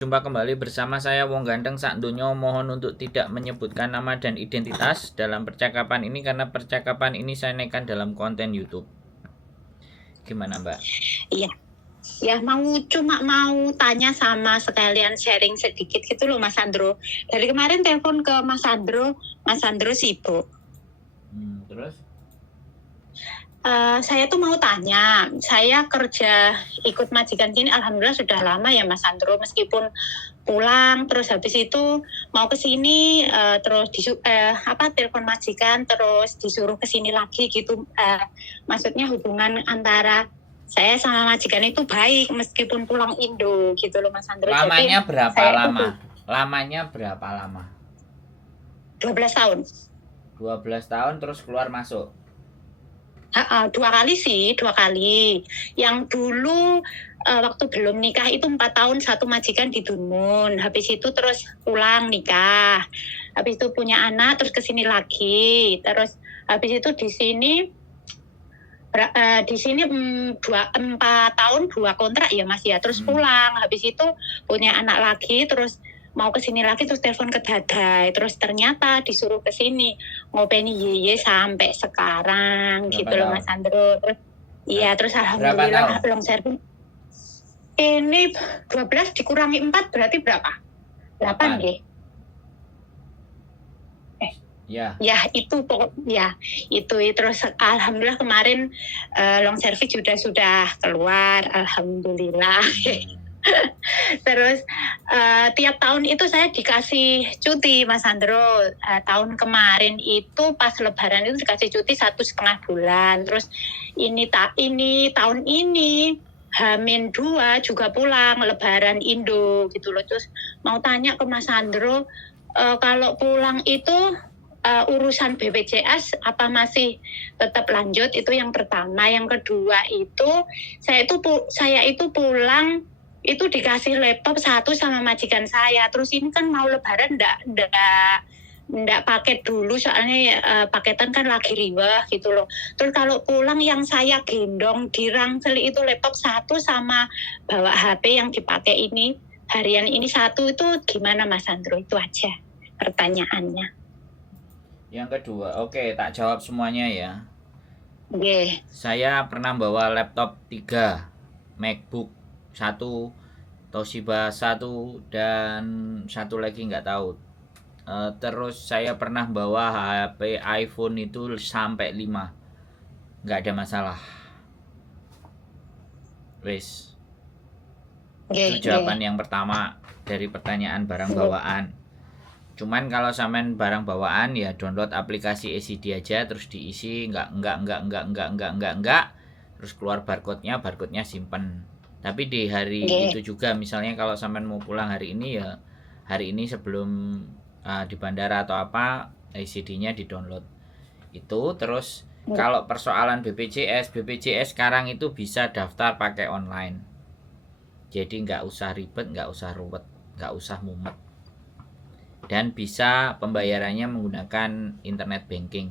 Jumpa kembali bersama saya Wong Ganteng sak donya. Mohon untuk tidak menyebutkan nama dan identitas dalam percakapan ini karena percakapan ini saya naikkan dalam konten YouTube. Gimana, Mbak? Iya. Ya cuma mau tanya sama sekalian sharing sedikit gitu loh Mas Andro. Dari kemarin telepon ke Mas Andro sibuk. Terus? Saya tuh mau tanya, saya kerja ikut majikan sini alhamdulillah sudah lama ya Mas Andro, meskipun pulang terus habis itu mau ke sini terus telepon majikan terus disuruh ke sini lagi gitu. Maksudnya hubungan antara saya sama majikan itu baik meskipun pulang Indo gitu loh Mas Andro. Lamanya berapa lama? Lamanya berapa lama? 12 tahun. 12 tahun terus keluar masuk. 2 kali sih, 2 kali. Yang dulu waktu belum nikah itu 4 tahun satu majikan di Dunmun. Habis itu terus pulang nikah. Habis itu punya anak terus ke sini lagi. Terus habis itu di sini 4 tahun 2 kontrak ya Mas ya. Terus pulang. Habis itu punya anak lagi terus mau ke sini lagi terus telepon ke Dadai, terus ternyata disuruh ke sini ngopeni Yeye sampai sekarang. Berapa gitu loh Mas Andro. Terus iya terus alhamdulillah long service ini 12 dikurangi 4 berarti berapa? 8 deh. Ya itu pokoknya itu terus alhamdulillah kemarin long service sudah keluar alhamdulillah. Terus tiap tahun itu saya dikasih cuti Mas Andro. Tahun kemarin itu pas lebaran itu dikasih cuti 1,5 bulan. Terus ini tahun ini H-2 juga pulang lebaran Indo gitu loh. Terus mau tanya ke Mas Andro, kalau pulang itu urusan BPJS apa masih tetap lanjut? Itu yang pertama. Yang kedua itu saya itu pulang itu dikasih laptop 1 sama majikan saya. Terus ini kan mau lebaran ndak paket dulu soalnya paketan kan lagi riwah gitu loh. Terus kalau pulang yang saya gendong di rangsel itu laptop 1 sama bawa HP yang dipakai ini harian ini 1 itu gimana Mas Andro? Itu aja pertanyaannya. Yang kedua, oke, tak jawab semuanya ya. Oke. Saya pernah bawa laptop 3, MacBook 1, Toshiba 1, dan 1 lagi nggak tahu. Terus saya pernah bawa HP iPhone itu sampai 5, nggak ada masalah. Wes. Itu jawaban yang pertama dari pertanyaan barang bawaan. Cuman kalau sampean barang bawaan ya download aplikasi ECD aja terus diisi enggak, terus keluar barcode-nya simpen. Tapi di hari itu juga misalnya kalau sampean mau pulang hari ini ya hari ini sebelum di bandara atau apa ECD-nya di-download. Itu terus kalau persoalan BPJS sekarang itu bisa daftar pakai online. Jadi nggak usah ribet, nggak usah ruwet, nggak usah mumet. Dan bisa pembayarannya menggunakan internet banking.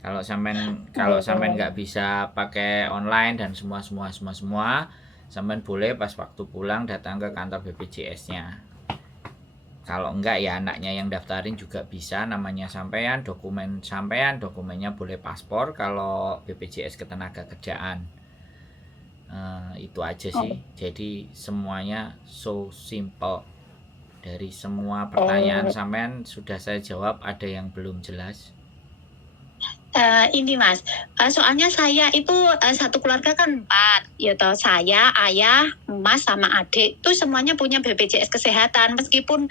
Kalau sampean nggak bisa pakai online dan semua sampean boleh pas waktu pulang datang ke kantor BPJS-nya. Kalau enggak ya anaknya yang daftarin juga bisa, namanya sampean, dokumennya boleh paspor kalau BPJS ketenagakerjaan. Itu aja sih. Jadi semuanya so simple. Dari semua pertanyaan sampean sudah saya jawab, ada yang belum jelas? Ini Mas, soalnya saya itu satu keluarga kan 4, ya toh saya, ayah, Mas sama adik itu semuanya punya BPJS kesehatan meskipun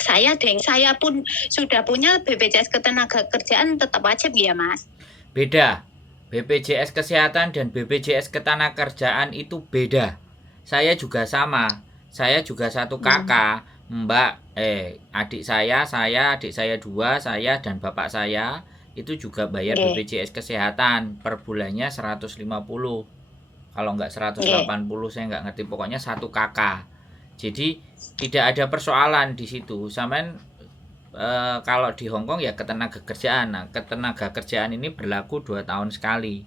saya pun sudah punya BPJS ketenagakerjaan tetap wajib ya Mas. Beda. BPJS kesehatan dan BPJS ketenagakerjaan itu beda. Saya juga sama. Saya juga satu kakak, adik saya, adik saya 2, saya dan bapak saya itu juga bayar BPJS kesehatan per bulannya 150. Kalau enggak 180 saya enggak ngerti, pokoknya satu kakak. Jadi tidak ada persoalan di situ. Sampean kalau di Hongkong ya ketenagakerjaan. Nah, ketenagakerjaan ini berlaku 2 tahun sekali.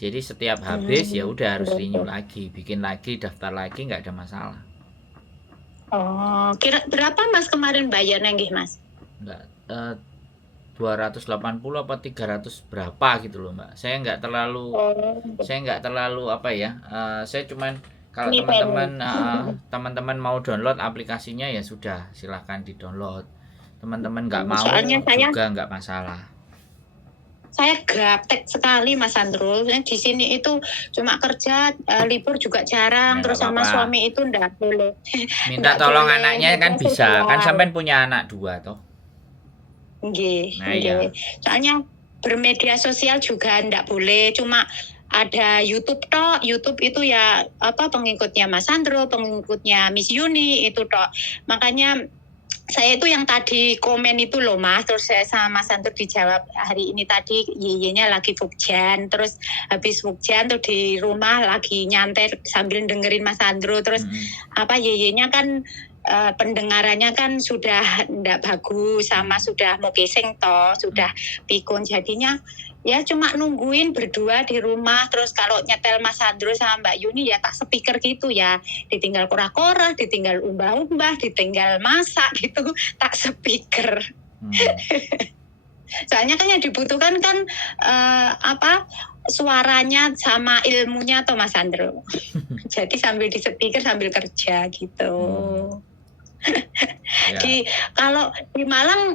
Jadi setiap habis ya udah harus renew lagi, bikin lagi, daftar lagi, nggak ada masalah. Oh, kira berapa Mas kemarin bayarnya nggih Mas? Nggak 280 apa 300 berapa gitu loh Mbak. Saya nggak terlalu apa ya. Saya cuman kalau teman-teman mau download aplikasinya ya sudah, silahkan di-download. Teman-teman nggak mau juga nggak masalah. Saya gaptek sekali Mas Andrul. Di sini itu cuma kerja, libur juga jarang. Ya, terus sama suami itu ndak boleh. Minta tolong anaknya kan bisa. Kan sampean punya anak 2 toh. Nggih. Ya. Soalnya bermedia sosial juga ndak boleh. Cuma ada YouTube toh. YouTube itu ya apa pengikutnya Mas Andrul, pengikutnya Miss Yuni itu toh. Makanya saya itu yang tadi komen itu loh Mas, terus saya sama Mas Andrul dijawab hari ini tadi yeyenya lagi fukjan, terus habis fukjan tuh di rumah lagi nyantai sambil dengerin Mas Andrul, terus apa yeyenya kan pendengarannya kan sudah ndak bagus sama sudah mau geseng toh, sudah pikun, jadinya ya cuma nungguin berdua di rumah. Terus kalau nyetel Mas Andrul sama Mbak Yuni ya tak speaker gitu ya, ditinggal korah-korah, ditinggal umbah-umbah, ditinggal masak gitu, tak speaker. Soalnya kan yang dibutuhkan kan apa suaranya sama ilmunya toh Mas Andrul. Jadi sambil di speaker sambil kerja gitu. Ya. Kalau di Malang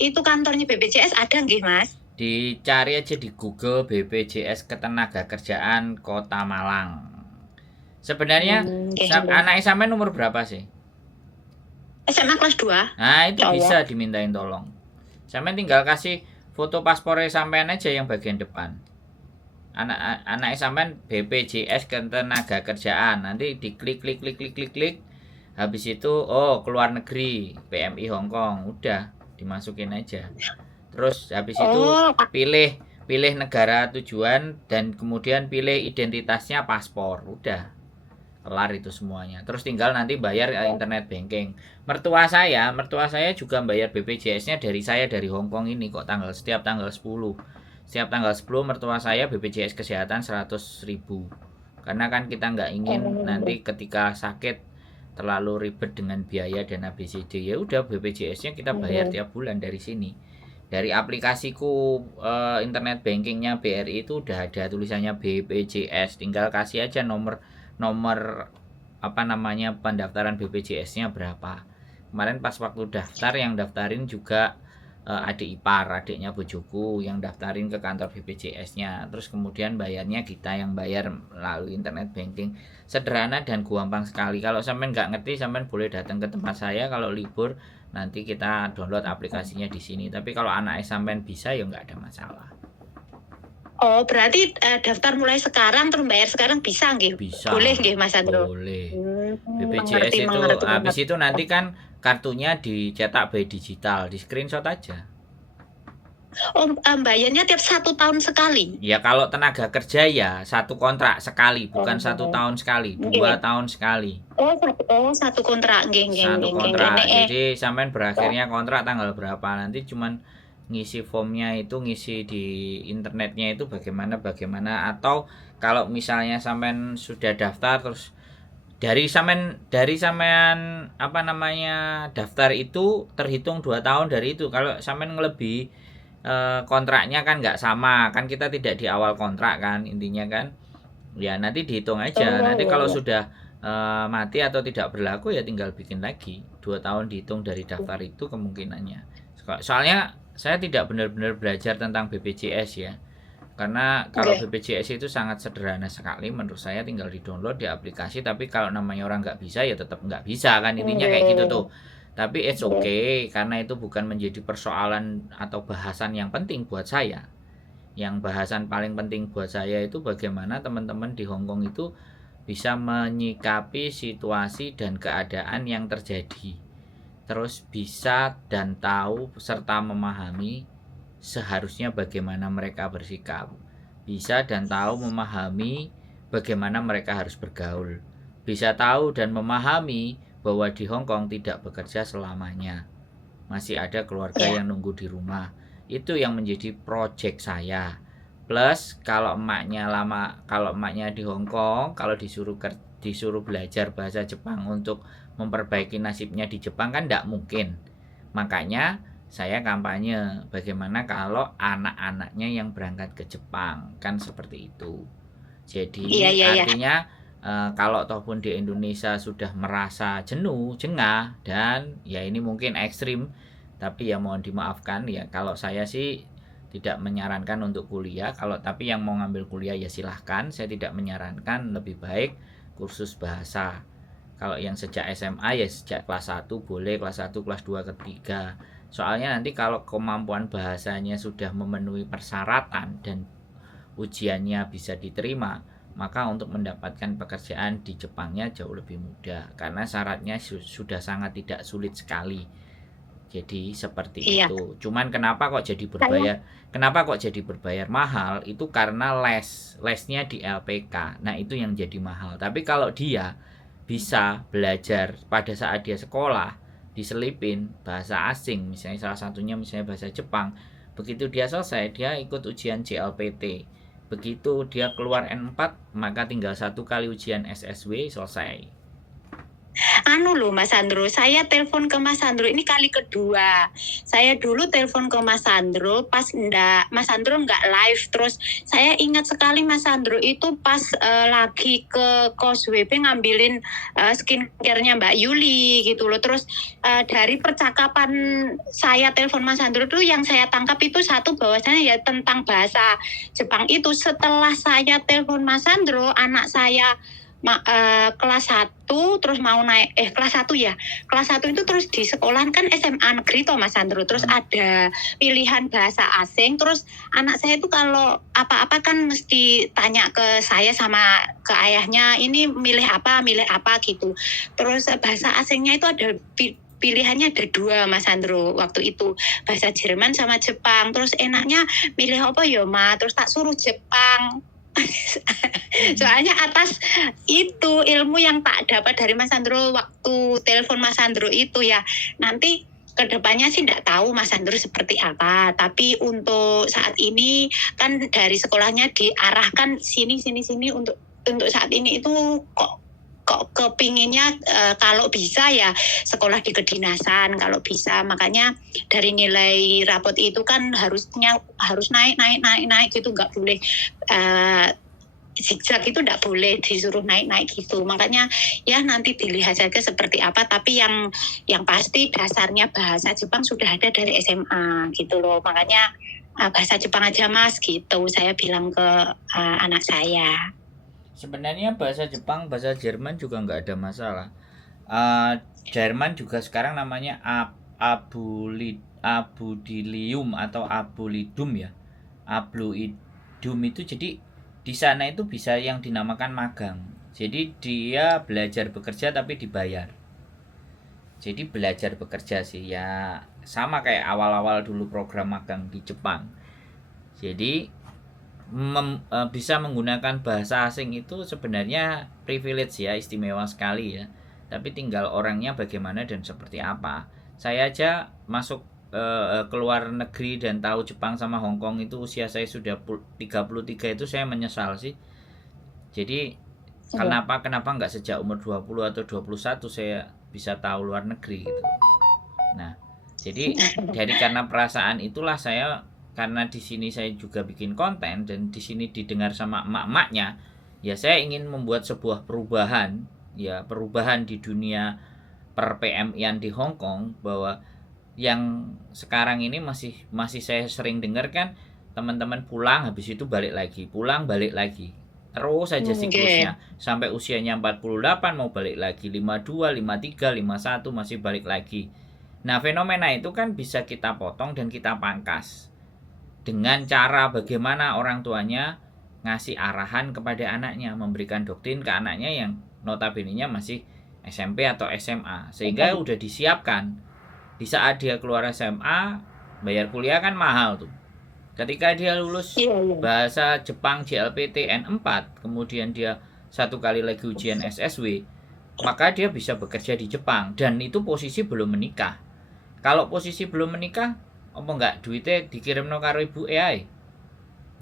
itu kantornya BPJS ada nggih Mas? Dicari aja di Google BPJS Ketenagakerjaan Kota Malang. Sebenarnya anak sampean umur berapa sih? SMA kelas 2. Nah, itu bisa dimintain tolong. Sampean tinggal kasih foto paspornya sampean aja yang bagian depan. Anak sampean BPJS Ketenagakerjaan. Nanti diklik. Habis itu keluar negeri, PMI Hong Kong, udah dimasukin aja. Terus habis itu pilih negara tujuan dan kemudian pilih identitasnya paspor, udah kelar itu semuanya. Terus tinggal nanti bayar internet banking. Mertua saya juga bayar BPJS-nya dari Hong Kong ini kok setiap tanggal 10. Setiap tanggal 10 mertua saya BPJS kesehatan 100.000. Karena kan kita nggak ingin nanti ketika sakit terlalu ribet dengan biaya dan ABCD, ya udah BPJS-nya kita bayar tiap bulan dari sini. Dari aplikasiku internet bankingnya BRI itu udah ada tulisannya BPJS, tinggal kasih aja nomor apa namanya pendaftaran BPJS-nya berapa. Kemarin pas waktu daftar yang daftarin juga adik ipar, adiknya bojoku yang daftarin ke kantor BPJS-nya. Terus kemudian bayarnya kita yang bayar melalui internet banking. Sederhana dan gampang sekali. Kalau sampean nggak ngerti, sampean boleh datang ke tempat saya kalau libur. Nanti kita download aplikasinya di sini. Tapi kalau anak sampean bisa ya nggak ada masalah. Oh, berarti daftar mulai sekarang terus bayar sekarang bisa nggih? Bisa. Boleh nggih Mas Andro? Boleh. BPJS itu habis itu nanti kan kartunya dicetak by digital, di screenshot aja. Oh, bayarnya tiap 1 tahun sekali? Ya kalau tenaga kerja ya 1 kontrak sekali, bukan 1 tahun sekali, 2 tahun sekali. Satu kontrak, nggih. 1 kontrak. Jadi sampean berakhirnya kontrak tanggal berapa, nanti cuman ngisi formnya itu, ngisi di internetnya itu bagaimana, atau kalau misalnya sampean sudah daftar terus dari sampean apa namanya daftar itu terhitung 2 tahun dari itu. Kalau sampean ngelebihi kontraknya kan nggak sama kan, kita tidak di awal kontrak kan, intinya kan ya nanti dihitung aja. Nanti kalau sudah mati atau tidak berlaku ya tinggal bikin lagi. 2 tahun dihitung dari daftar itu kemungkinannya. Soalnya saya tidak benar-benar belajar tentang BPJS ya, karena kalau BPJS itu sangat sederhana sekali menurut saya, tinggal di download di aplikasi. Tapi kalau namanya orang nggak bisa ya tetap nggak bisa kan, intinya kayak gitu tuh. Tapi it's okay, karena itu bukan menjadi persoalan atau bahasan yang penting buat saya. Yang bahasan paling penting buat saya itu bagaimana teman-teman di Hong Kong itu bisa menyikapi situasi dan keadaan yang terjadi. Terus bisa dan tahu serta memahami seharusnya bagaimana mereka bersikap. Bisa dan tahu memahami bagaimana mereka harus bergaul. Bisa tahu dan memahami bahwa di Hong Kong tidak bekerja selamanya. Masih ada keluarga yang nunggu di rumah. Itu yang menjadi proyek saya. Plus kalau emaknya di Hong Kong, kalau disuruh belajar bahasa Jepang untuk memperbaiki nasibnya di Jepang kan tidak mungkin. Makanya saya kampanye bagaimana kalau anak-anaknya yang berangkat ke Jepang, kan seperti itu. Jadi artinya kalau ataupun di Indonesia sudah merasa jenuh, jengah, dan ya ini mungkin ekstrim, tapi ya mohon dimaafkan ya, kalau saya sih tidak menyarankan untuk kuliah. Tapi yang mau ngambil kuliah ya silahkan, saya tidak menyarankan, lebih baik kursus bahasa. Kalau yang sejak SMA ya sejak kelas 1 boleh, kelas 1, kelas 2, ketiga. Soalnya nanti kalau kemampuan bahasanya sudah memenuhi persyaratan dan ujiannya bisa diterima, maka untuk mendapatkan pekerjaan di Jepangnya jauh lebih mudah karena syaratnya sudah sangat tidak sulit sekali. Jadi seperti itu. Cuman kenapa kok jadi berbayar? Kenapa kok jadi berbayar mahal? Itu karena lesnya di LPK. Nah, itu yang jadi mahal. Tapi kalau dia bisa belajar pada saat dia sekolah, diselipin bahasa asing, misalnya salah satunya misalnya bahasa Jepang, begitu dia selesai, dia ikut ujian JLPT. Begitu dia keluar N4, maka tinggal 1 kali ujian SSW, selesai. Mas Sandro, saya telepon ke Mas Sandro ini kali kedua. Saya dulu telepon ke Mas Sandro pas Mas Sandro nggak live. Terus saya ingat sekali Mas Sandro itu pas lagi ke Kos WP ngambilin skincare-nya Mbak Yuli gitu loh. Terus dari percakapan saya telepon Mas Sandro itu yang saya tangkap itu satu, bahwasanya ya tentang bahasa Jepang itu. Setelah saya telepon Mas Sandro, anak saya kelas 1 terus mau naik kelas 1 ya. Kelas 1 itu terus di sekolah kan SMA negeri toh Mas Sandro. Terus ada pilihan bahasa asing. Terus anak saya itu kalau apa-apa kan mesti tanya ke saya sama ke ayahnya, ini milih apa gitu. Terus bahasa asingnya itu ada pilihannya ada 2 Mas Sandro waktu itu, bahasa Jerman sama Jepang. Terus enaknya milih apa ya Ma? Terus tak suruh Jepang. Soalnya atas itu ilmu yang tak dapat dari Mas Sandro waktu telepon Mas Sandro itu ya. Nanti kedepannya sih tidak tahu Mas Sandro seperti apa. Tapi untuk saat ini kan dari sekolahnya diarahkan sini untuk saat ini itu kok kepinginnya kalau bisa ya sekolah di kedinasan kalau bisa. Makanya dari nilai rapot itu kan harus naik gitu, nggak boleh zigzag, itu tidak boleh disuruh naik gitu. Makanya ya nanti dilihat saja seperti apa, tapi yang pasti dasarnya bahasa Jepang sudah ada dari SMA gitu loh. Makanya bahasa Jepang aja Mas gitu saya bilang ke anak saya. Sebenarnya bahasa Jepang, bahasa Jerman juga nggak ada masalah. Jerman juga sekarang namanya abudilium atau abulidum ya. Abluidum itu jadi di sana itu bisa yang dinamakan magang. Jadi dia belajar bekerja tapi dibayar. Jadi belajar bekerja sih ya sama kayak awal-awal dulu program magang di Jepang. Jadi bisa menggunakan bahasa asing itu sebenarnya privilege ya, istimewa sekali ya. Tapi tinggal orangnya bagaimana dan seperti apa. Saya aja masuk ke luar negeri dan tahu Jepang sama Hong Kong itu usia saya sudah 33 itu saya menyesal sih. Jadi kenapa nggak sejak umur 20 atau 21 saya bisa tahu luar negeri gitu. Nah, jadi karena perasaan itulah saya, karena di sini saya juga bikin konten dan di sini didengar sama emak-emaknya, ya saya ingin membuat sebuah perubahan di dunia per PMI-an di Hong Kong, bahwa yang sekarang ini masih saya sering dengar kan, teman-teman pulang habis itu balik lagi, terus saja siklusnya sampai usianya 48 mau balik lagi, 52, 53, 51 masih balik lagi. Nah, fenomena itu kan bisa kita potong dan kita pangkas dengan cara bagaimana orang tuanya ngasih arahan kepada anaknya, memberikan doktrin ke anaknya yang notabene-nya masih SMP atau SMA, sehingga udah disiapkan di saat dia keluar SMA, bayar kuliah kan mahal tuh. Ketika dia lulus bahasa Jepang JLPT N4, kemudian dia 1 kali lagi ujian SSW, maka dia bisa bekerja di Jepang, dan itu posisi belum menikah. Kalau posisi belum menikah, apa enggak duitnya dikirim no karo ibu AI?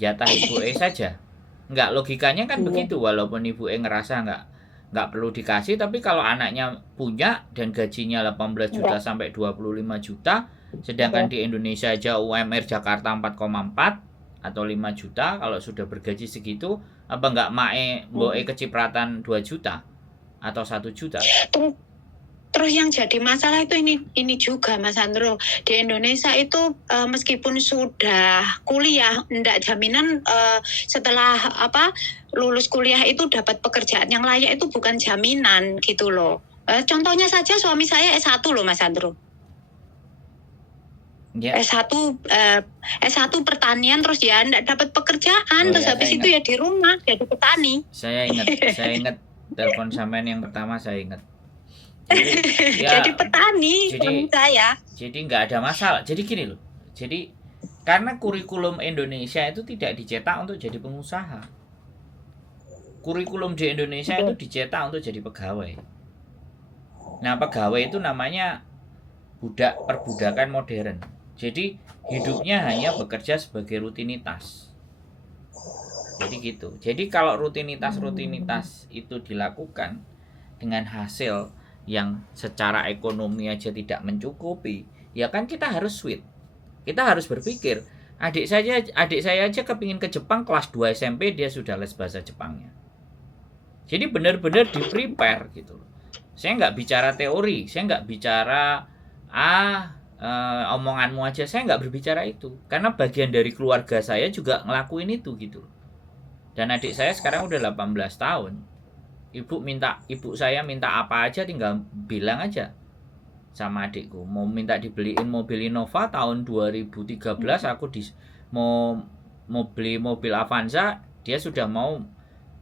jatah ibu saja. Enggak, logikanya kan Iya. begitu, walaupun ibu ngerasa enggak perlu dikasih, tapi kalau anaknya punya dan gajinya 18 juta sampai 25 juta, sedangkan di Indonesia aja UMR Jakarta 4,4 atau 5 juta, kalau sudah bergaji segitu, apa enggak mboe kecipratan 2 juta atau 1 juta? Terus yang jadi masalah itu ini juga Mas Andro, di Indonesia itu meskipun sudah kuliah, enggak jaminan setelah lulus kuliah itu dapat pekerjaan yang layak, itu bukan jaminan gitu loh. Contohnya saja suami saya S1 loh Mas Andro. Ya. S1 pertanian, terus ya enggak dapat pekerjaan, terus habis itu ya di rumah jadi petani. Saya ingat telepon sampean yang pertama, saya ingat. Jadi petani suami saya. Jadi nggak ada masalah. Jadi gini loh. Jadi karena kurikulum Indonesia itu tidak dicetak untuk jadi pengusaha. Kurikulum di Indonesia itu dicetak untuk jadi pegawai. Nah, pegawai itu namanya perbudakan modern. Jadi hidupnya hanya bekerja sebagai rutinitas. Jadi gitu. Jadi kalau rutinitas itu dilakukan dengan hasil yang secara ekonomi aja tidak mencukupi, ya kan kita harus switch. Kita harus berpikir, adik saya aja kepingin ke Jepang kelas 2 SMP dia sudah les bahasa Jepangnya. Jadi benar-benar di-prepare gitu. Saya nggak bicara teori, saya nggak bicara omonganmu aja, saya nggak berbicara itu. Karena bagian dari keluarga saya juga ngelakuin itu gitu. Dan adik saya sekarang udah 18 tahun. Ibu saya minta apa aja tinggal bilang aja sama adikku, mau minta dibeliin mobil Innova tahun 2013, aku mau beli mobil Avanza, dia sudah mau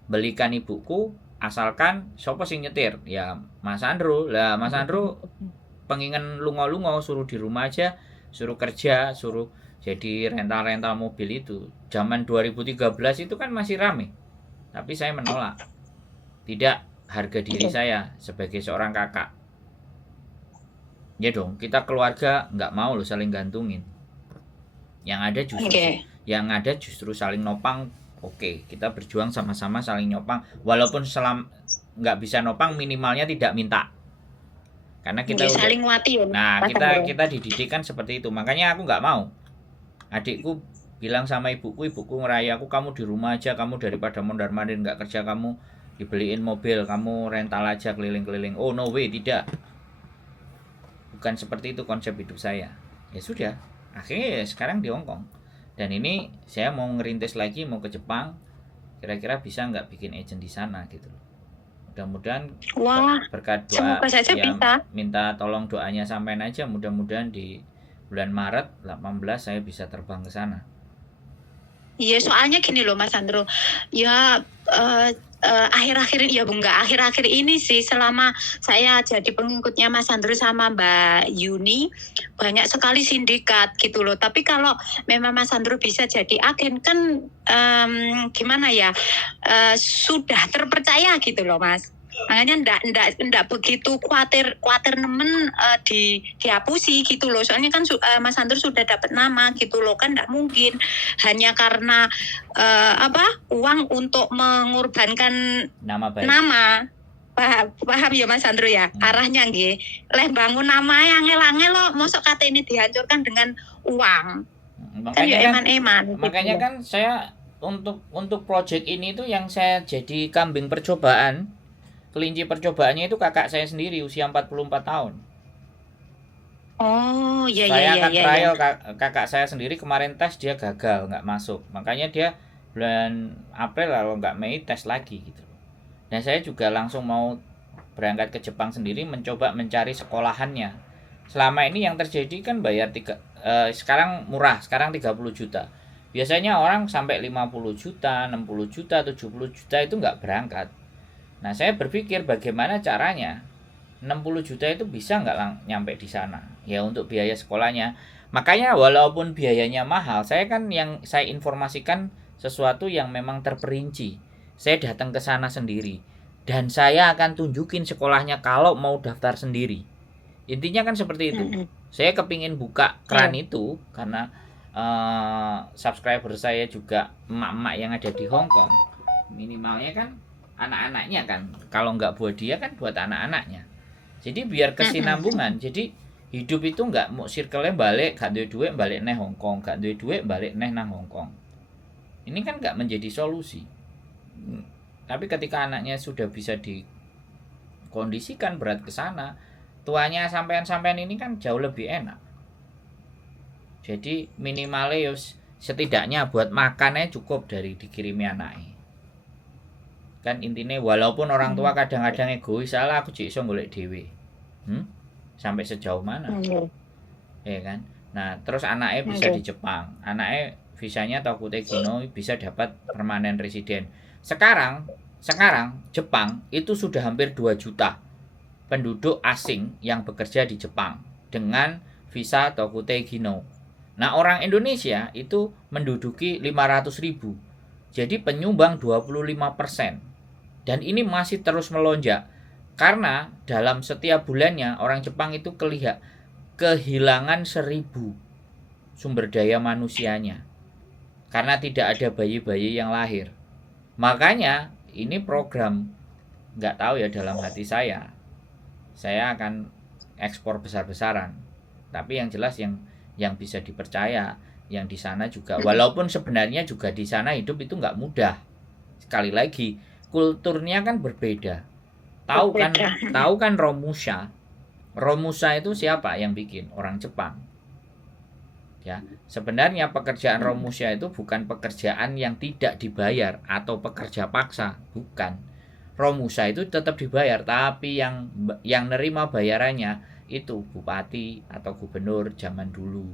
belikan ibuku, asalkan siapa sing nyetir, ya Mas Andro. Lah Mas Andro pengen lungo-lungo, suruh di rumah aja, suruh kerja, suruh jadi rental mobil itu. Zaman 2013 itu kan masih rame, tapi saya menolak. Tidak, harga diri saya sebagai seorang kakak. Ya dong, kita keluarga nggak mau loh saling gantungin. Yang ada justru saling nopang. Oke, kita berjuang sama-sama saling nopang. Walaupun nggak bisa nopang, minimalnya tidak minta. Karena kita saling nguati. Nah, kita dididik kan seperti itu. Makanya aku nggak mau. Adikku bilang sama ibuku ngerayu aku, kamu di rumah aja, kamu daripada mondar-mandir nggak kerja, kamu dibeliin mobil, kamu rental aja keliling-keliling. Oh no way, tidak. Bukan seperti itu konsep hidup saya. Ya sudah, akhirnya ya sekarang di Hong Kong. Dan ini saya mau ngerintis lagi, mau ke Jepang. Kira-kira bisa nggak bikin agent di sana gitu. Mudah-mudahan berkat doa saja ya, bisa. Minta tolong doanya sampein aja, mudah-mudahan di bulan Maret 18 saya bisa terbang ke sana. Iya, soalnya gini loh Mas Andro. Ya akhir-akhir ini sih, selama saya jadi pengikutnya Mas Andro sama Mbak Yuni, banyak sekali sindikat gitu loh. Tapi kalau memang Mas Andro bisa jadi agen kan gimana ya, sudah terpercaya gitu loh Mas. Makanya ndak begitu khawatir nemen dihapusi gitu loh. Soalnya kan Mas Andro sudah dapat nama gitu loh, kan ndak mungkin hanya karena uang untuk mengorbankan nama baik. Paham ya Mas Andro ya? Arahnya nggih. Leh bangun nama yang angel-angel lo, mosok kata ini dihancurkan dengan uang. Makanya kan eman-eman. Makanya kan saya untuk project ini tuh yang saya jadi kambing percobaan. Kelinci percobaannya itu kakak saya sendiri, usia 44 tahun. Oh, iya. Saya akan trial kakak saya sendiri, kemarin tes dia gagal, nggak masuk. Makanya dia bulan April lalu nggak Mei tes lagi gitu. Dan saya juga langsung mau berangkat ke Jepang sendiri, mencoba mencari sekolahannya. Selama ini yang terjadi kan bayar sekarang murah, sekarang 30 juta. Biasanya orang sampai 50 juta, 60 juta, 70 juta itu nggak berangkat. Nah, saya berpikir bagaimana caranya 60 juta itu bisa nggak nyampe di sana. Ya untuk biaya sekolahnya. Makanya walaupun biayanya mahal, saya informasikan sesuatu yang memang terperinci. Saya datang ke sana sendiri. Dan saya akan tunjukin sekolahnya kalau mau daftar sendiri. Intinya kan seperti itu. Saya kepingin buka keran itu karena subscriber saya juga emak-emak yang ada di Hong Kong, minimalnya kan anak-anaknya kan, kalau nggak buat dia kan buat anak-anaknya. Jadi biar kesinambungan. Jadi hidup itu nggak mau circle-nya balik, gak duwe duit balik neh Hong Kong, gak duwe duit balik neh nang Hong Kong. Ini kan nggak menjadi solusi. Tapi ketika anaknya sudah bisa dikondisikan berat ke sana, tuanya sampean-sampean ini kan jauh lebih enak. Jadi minimalnya setidaknya buat makannya cukup dari dikirimi anaknya. Kan intinya walaupun orang tua kadang-kadang egois, salah aku iso golek dhewe. Sampai sejauh mana? Ya kan? Nah, terus anaknya bisa di Jepang. Anaknya visanya Tokute Gino bisa dapat permanen residen. Sekarang Jepang itu sudah hampir 2 juta penduduk asing yang bekerja di Jepang dengan visa Tokute Gino. Nah, orang Indonesia itu menduduki 500.000. Jadi penyumbang 25%. Dan ini masih terus melonjak. Karena dalam setiap bulannya orang Jepang itu kehilangan 1.000 sumber daya manusianya. Karena tidak ada bayi-bayi yang lahir. Makanya ini program, nggak tahu ya, dalam hati saya akan ekspor besar-besaran. Tapi yang jelas yang bisa dipercaya, yang di sana juga, walaupun sebenarnya juga di sana hidup itu nggak mudah. Sekali lagi, kulturnya kan berbeda. Tahu kan Romusha? Romusha itu siapa yang bikin? Orang Jepang. Ya, sebenarnya pekerjaan Romusha itu bukan pekerjaan yang tidak dibayar atau pekerja paksa, bukan. Romusha itu tetap dibayar, tapi yang nerima bayarannya itu bupati atau gubernur zaman dulu.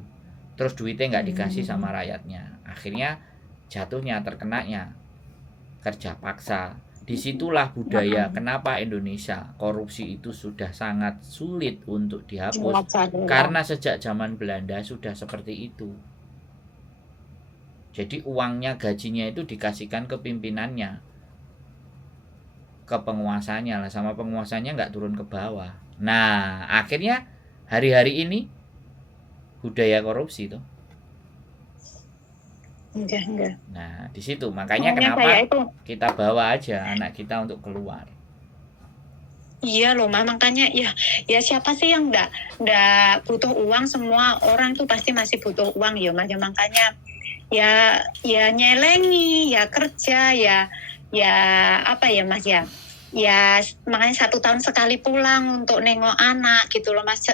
Terus duitnya nggak dikasih sama rakyatnya. Akhirnya jatuhnya terkenanya kerja paksa. Disitulah budaya kenapa Indonesia korupsi itu sudah sangat sulit untuk dihapus, karena sejak zaman Belanda sudah seperti itu. Jadi uangnya, gajinya itu dikasihkan ke pimpinannya, ke penguasanya lah, sama penguasanya nggak turun ke bawah. Nah, akhirnya hari-hari ini budaya korupsi itu. Enggak. Nah, di situ makanya kenapa kita bawa aja anak kita untuk keluar. Iya loh, makanya ya siapa sih yang enggak butuh uang? Semua orang tuh pasti masih butuh uang ya, Mas. Makanya ya nyelengi, ya kerja, ya apa ya, Mas ya. Ya makanya 1 tahun sekali pulang untuk nengok anak gitu loh, Mas.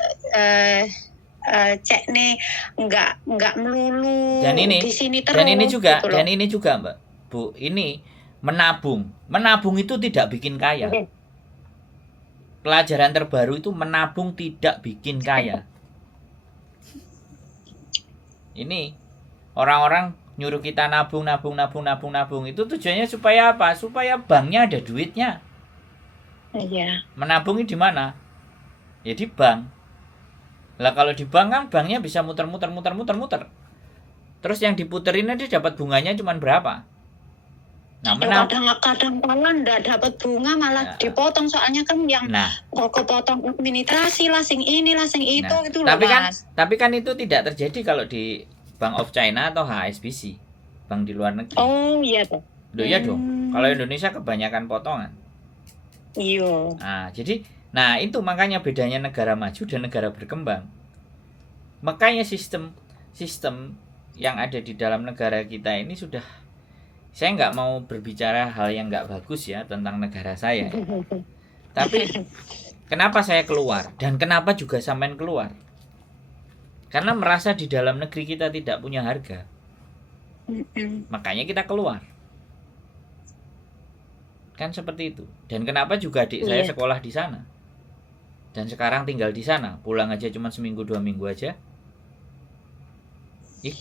Cek nih nggak melulu di sini terus. Dan ini juga Mbak Bu, ini menabung itu tidak bikin kaya. Pelajaran terbaru itu menabung tidak bikin kaya. Ini orang-orang nyuruh kita nabung itu tujuannya supaya apa? Supaya banknya ada duitnya. Iya. Menabungnya di mana? Ya di bank. Lah kalau di bank kan banknya bisa muter. Terus yang diputerin aja dapat bunganya cuma berapa? Nah, kadang kala ndak dapat bunga, malah dipotong, soalnya kan yang kepotong administrasi lah, sing ini lah, sing itu loh, Mas. Tapi kan itu tidak terjadi kalau di Bank of China atau HSBC, bank di luar negeri. Oh iya tuh. Iya dong. Kalau Indonesia kebanyakan potongan. Iya. Nah, itu makanya bedanya negara maju dan negara berkembang. Makanya sistem yang ada di dalam negara kita ini sudah, saya nggak mau berbicara hal yang nggak bagus ya tentang negara saya. Tapi kenapa saya keluar dan kenapa juga sampean keluar? Karena merasa di dalam negeri kita tidak punya harga. Makanya kita keluar. Kan seperti itu. Dan kenapa juga adik saya sekolah di sana? Dan sekarang tinggal di sana, pulang aja cuma seminggu 2 minggu aja.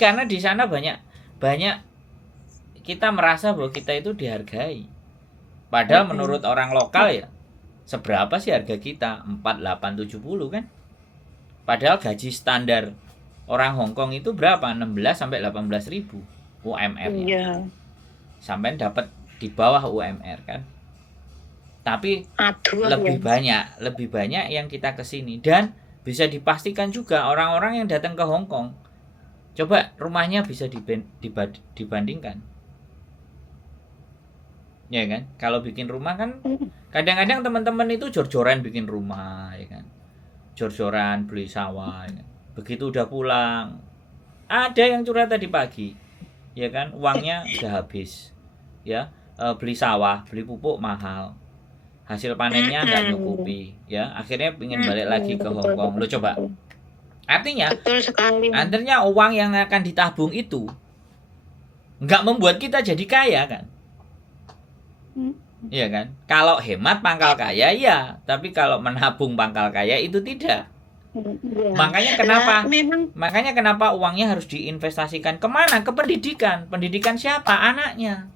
Karena di sana banyak kita merasa bahwa kita itu dihargai. Padahal menurut orang lokal ya, seberapa sih harga kita? 4, 8, 70 kan? Padahal gaji standar orang Hong Kong itu berapa? 16 sampai 18.000 UMR-nya. Iya. Sampai dapat di bawah UMR kan? Tapi lebih banyak yang kita kesini. Dan bisa dipastikan juga orang-orang yang datang ke Hong Kong Coba rumahnya bisa dibandingkan. Ya kan? Kalau bikin rumah kan kadang-kadang teman-teman itu jor-joran bikin rumah, ya kan? Jor-joran beli sawah, ya kan? Begitu udah pulang, ada yang curhat tadi pagi, ya kan? Uangnya udah habis. Ya, beli sawah, beli pupuk mahal. Hasil panennya nggak nyukupi, ya. Akhirnya pengen balik lagi ke Hong Kong. Lo coba. Artinya uang yang akan ditabung itu nggak membuat kita jadi kaya kan? Iya kan? Kalau hemat pangkal kaya ya, tapi kalau menabung pangkal kaya itu tidak. Makanya kenapa uangnya harus diinvestasikan kemana? Ke pendidikan. Pendidikan siapa? Anaknya.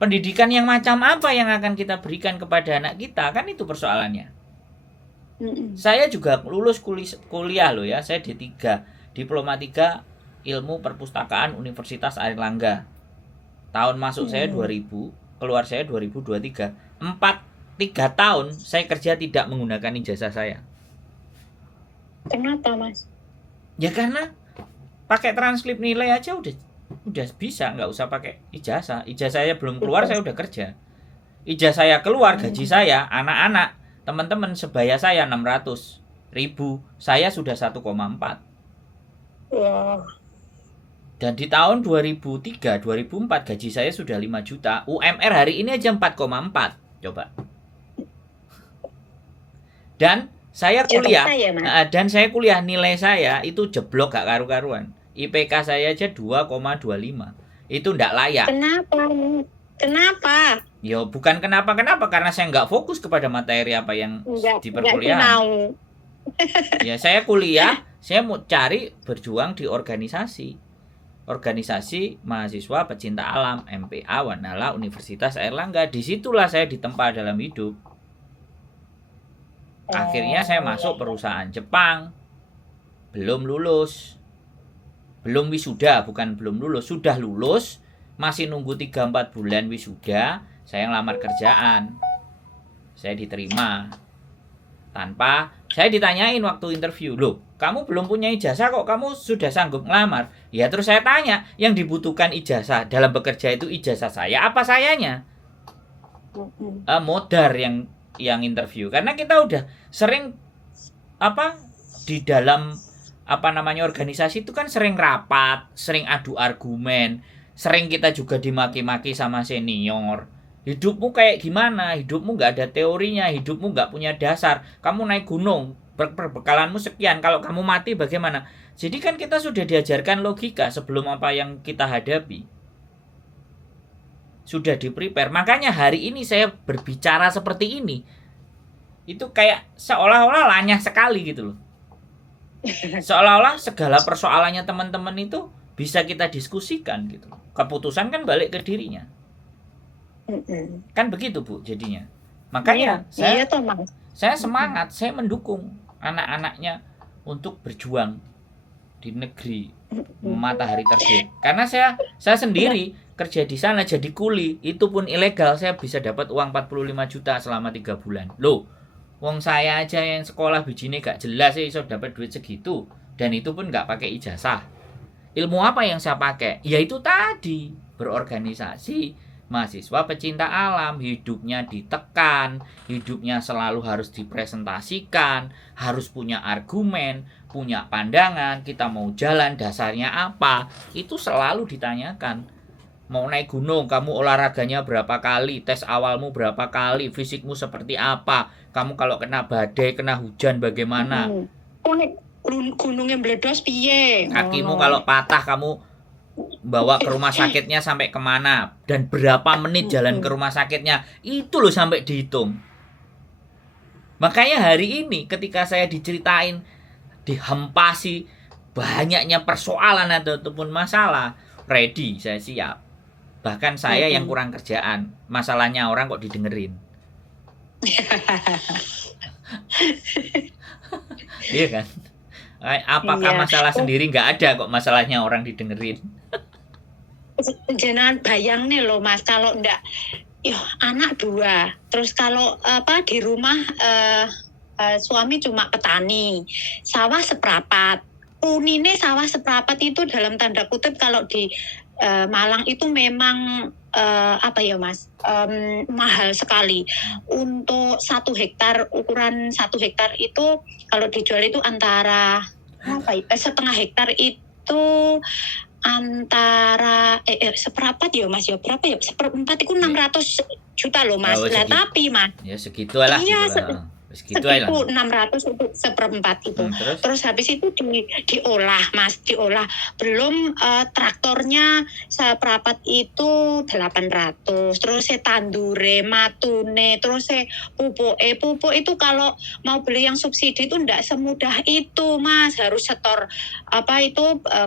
Pendidikan yang macam apa yang akan kita berikan kepada anak kita? Kan itu persoalannya. Saya juga lulus kuliah loh ya. Saya D3, Diploma 3 Ilmu Perpustakaan Universitas Airlangga. Tahun masuk saya 2000, keluar saya 2023. 3 tahun saya kerja tidak menggunakan ijazah saya. Kenapa, Mas? Ya karena pakai transkrip nilai aja udah bisa, nggak usah pakai ijazah. Ijazah saya belum keluar saya udah kerja. Ijazah saya keluar, gaji saya, anak-anak, teman-teman sebaya saya 600.000, saya sudah 1,4. Wow. Dan di tahun 2003, 2004 gaji saya sudah 5 juta. UMR hari ini aja 4,4. Coba. Dan saya kuliah, nilai saya itu jeblok gak karu-karuan. IPK saya aja 2,25. Itu ndak layak. Kenapa? Ya bukan kenapa, karena saya nggak fokus kepada materi apa yang di perkuliahan. Ya saya kuliah, saya mau cari berjuang di organisasi mahasiswa pecinta alam, MPA Wanala Universitas Airlangga. Disitulah saya ditempa dalam hidup. Akhirnya saya masuk perusahaan Jepang. Belum lulus. Belum wisuda, bukan belum lulus, sudah lulus. Masih nunggu 3-4 bulan wisuda, saya ngelamar kerjaan. Saya diterima. Tanpa, saya ditanyain waktu interview, loh, kamu belum punya ijazah kok, kamu sudah sanggup ngelamar? Ya terus saya tanya, yang dibutuhkan ijazah dalam bekerja itu ijazah saya, apa sayanya? Modar yang interview. Karena kita udah sering, di dalam, organisasi itu kan sering rapat, sering adu argumen, sering kita juga dimaki-maki sama senior. Hidupmu kayak gimana? Hidupmu nggak ada teorinya, hidupmu nggak punya dasar. Kamu naik gunung, perbekalanmu sekian, kalau kamu mati bagaimana? Jadi kan kita sudah diajarkan logika sebelum apa yang kita hadapi. Sudah di-prepare. Makanya hari ini saya berbicara seperti ini. Itu kayak seolah-olah lanyah sekali gitu loh. Seolah-olah segala persoalannya teman-teman itu bisa kita diskusikan gitu. Keputusan kan balik ke dirinya. Kan begitu Bu jadinya. Makanya saya semangat, saya mendukung anak-anaknya untuk berjuang di negeri matahari terbit. Karena saya sendiri kerja di sana jadi kuli, itu pun ilegal, saya bisa dapat uang 45 juta selama 3 bulan. Loh, wong saya aja yang sekolah bijine gak jelas iso dapat duit segitu, dan itu pun gak pakai ijazah. Ilmu apa yang saya pakai? Yaitu tadi, berorganisasi, mahasiswa pecinta alam, hidupnya ditekan, hidupnya selalu harus dipresentasikan, harus punya argumen, punya pandangan, kita mau jalan dasarnya apa, itu selalu ditanyakan. Mau naik gunung, kamu olahraganya berapa kali, tes awalmu berapa kali, fisikmu seperti apa, kamu kalau kena badai, kena hujan bagaimana? Gunungnya meledos piye? Kakimu kalau patah kamu bawa ke rumah sakitnya sampai kemana, dan berapa menit jalan ke rumah sakitnya, itu loh sampai dihitung. Makanya hari ini ketika saya diceritain, dihempasi banyaknya persoalan ataupun masalah, ready, saya siap. Bahkan saya yang kurang kerjaan, masalahnya orang kok didengerin. Iya kan? Apakah masalah sendiri nggak ada kok masalahnya orang didengerin? Jangan bayang nih loh Mas, kalau enggak, anak 2, terus kalau di rumah suami cuma petani, sawah seprapat, unine sawah seprapat itu dalam tanda kutip kalau di Malang itu memang apa ya Mas, mahal sekali. Untuk 1 hektar, ukuran 1 hektar itu kalau dijual itu antara setengah hektar itu antara seperempat ya Mas ya, berapa ya, seperempat itu 600 juta loh Mas. Lah tapi Mas ya segitu lah iya, gitu. Segitu 600 untuk seperempat itu. Terus habis itu diolah Mas, diolah. Belum traktornya seprapat itu 800. Terus tandure, matune, terus pupuk itu kalau mau beli yang subsidi itu enggak semudah itu Mas. Harus setor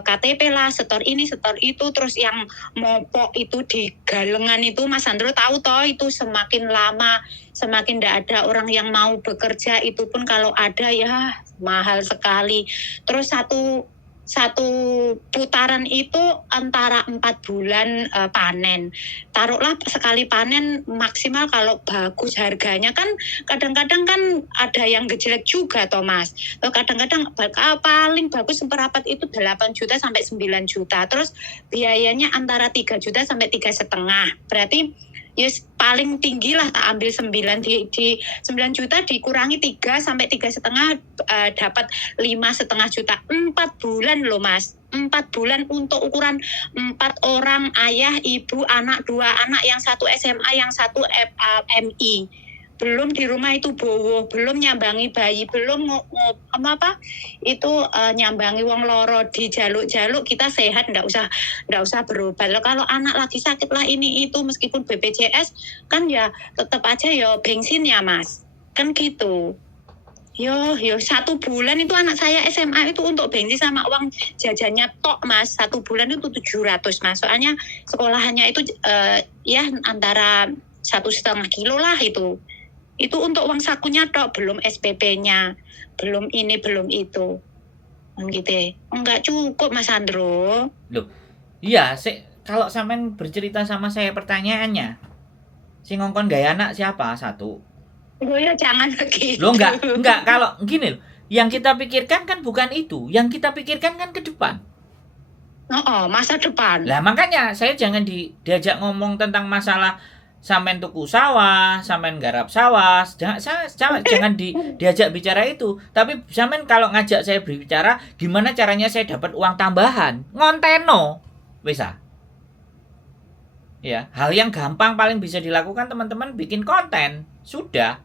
KTP lah, setor ini, setor itu. Terus yang mopok itu di galengan itu Mas Sandro tahu toh, itu semakin lama semakin tidak ada orang yang mau bekerja, itu pun kalau ada ya mahal sekali. Terus satu putaran itu antara 4 bulan panen. Taruhlah sekali panen maksimal kalau bagus harganya kan kadang-kadang kan ada yang gejlek juga toh Mas. Kadang-kadang paling bagus seperempat itu 8 juta sampai 9 juta. Terus biayanya antara 3 juta sampai 3,5. Berarti yes, paling tinggi lah tak ambil 9 di 9 juta dikurangi 3 sampai 3,5 dapat 5,5 juta. 4 bulan loh Mas. 4 bulan untuk ukuran 4 orang, ayah, ibu, anak, 2 anak, yang 1 SMA, yang 1 MI. Belum di rumah itu bowo, belum nyambangi bayi, belum nyambangi wong loro, di jaluk-jaluk kita sehat, nggak usah berobat. Kalau anak lagi sakit lah ini itu, meskipun BPJS kan ya tetap aja ya bensin ya Mas, kan gitu. Yo 1 bulan itu anak saya SMA itu untuk bensin sama uang jajannya tok Mas, 1 bulan itu 700 Mas. Soalnya sekolahannya itu ya antara 1,5 kilo lah itu. Itu untuk uang sakunya tok, belum SPP-nya, belum ini, belum itu. Gitu. Enggak cukup Mas Sandro. Loh, iya, kalau sampean bercerita sama saya pertanyaannya, si ngongkon gaya anak siapa? 1. Oh ya jangan begitu. Loh enggak, kalau gini loh, yang kita pikirkan kan bukan itu, yang kita pikirkan kan ke depan. Masa depan. Lah makanya saya jangan diajak ngomong tentang masalah sampean tuku sawah, sampean garap sawah, jangan diajak bicara itu. Tapi sampean kalau ngajak saya berbicara, gimana caranya saya dapat uang tambahan? Ngonteno, bisa. Ya, hal yang gampang paling bisa dilakukan teman-teman bikin konten, sudah.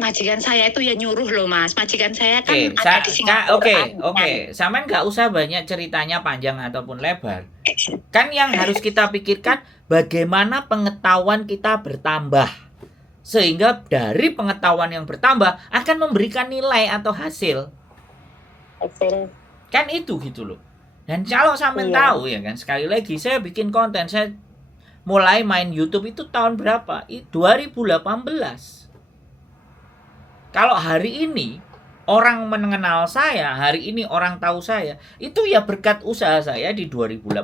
Majikan saya itu ya nyuruh loh Mas. Majikan saya kan ada di Singapura. Oke. Sampean nggak usah banyak ceritanya panjang ataupun lebar. Kan yang harus kita pikirkan bagaimana pengetahuan kita bertambah. Sehingga dari pengetahuan yang bertambah akan memberikan nilai atau hasil. Kan itu gitu loh. Dan kalau sampean tahu ya kan, sekali lagi saya bikin konten, saya mulai main YouTube itu tahun berapa? 2018. Kalau hari ini orang mengenal saya, hari ini orang tahu saya, itu ya berkat usaha saya di 2018.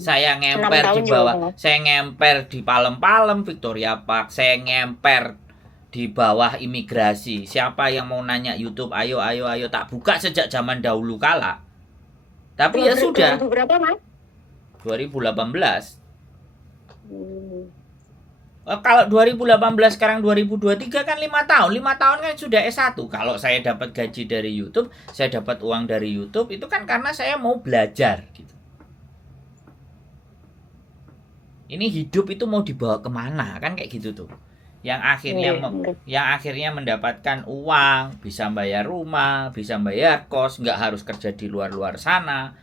Saya ngemper di bawah, saya ngemper di Palem-Palem, Victoria Park, saya ngemper di bawah imigrasi. Siapa yang mau nanya YouTube, ayo, tak buka sejak zaman dahulu kala. Tapi ya sudah. Berapa Mas? 2018. Kalau 2018 sekarang 2023 kan 5 tahun. 5 tahun kan sudah S1. Kalau saya dapat gaji dari YouTube, saya dapat uang dari YouTube, itu kan karena saya mau belajar gitu. Ini hidup itu mau dibawa kemana kan kayak gitu tuh. Yang akhirnya mendapatkan uang, bisa bayar rumah, bisa bayar kos, nggak harus kerja di luar sana.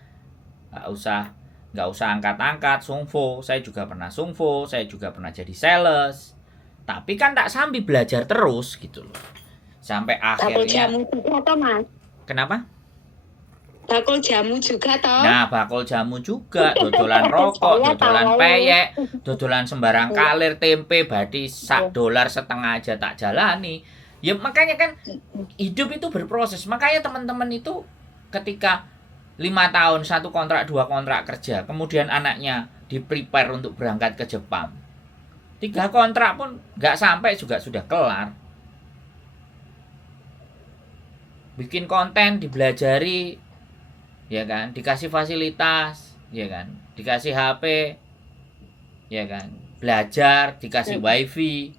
Nggak usah angkat-angkat sungfo. Saya juga pernah sungfo, saya juga pernah jadi sales. Tapi kan tak sambil belajar terus gitu loh. Sampai akhirnya. Bakul jamu juga toh Mas? Kenapa? Bakul jamu juga toh? Nah, bakul jamu juga, dodolan rokok, dodolan peyek, dodolan sembarang kalir, tempe, badi $1.5 aja tak jalani. Ya makanya kan hidup itu berproses. Makanya teman-teman itu ketika 5 tahun, 1 kontrak, 2 kontrak kerja, kemudian anaknya di-prepare untuk berangkat ke Jepang. 3 kontrak pun nggak sampai juga sudah kelar. bikin konten, dibelajari, ya kan, dikasih fasilitas, ya kan, dikasih HP, ya kan, belajar, dikasih wifi.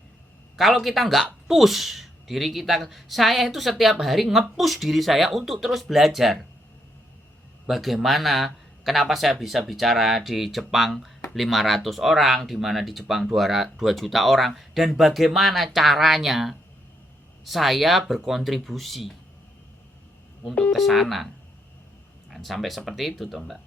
Kalau kita nggak push diri kita, saya itu setiap hari nge-push diri saya untuk terus belajar. Bagaimana, kenapa saya bisa bicara di Jepang 500 orang, di mana di Jepang 2 juta orang, dan bagaimana caranya saya berkontribusi untuk ke sana. Kan sampai seperti itu toh, Mbak.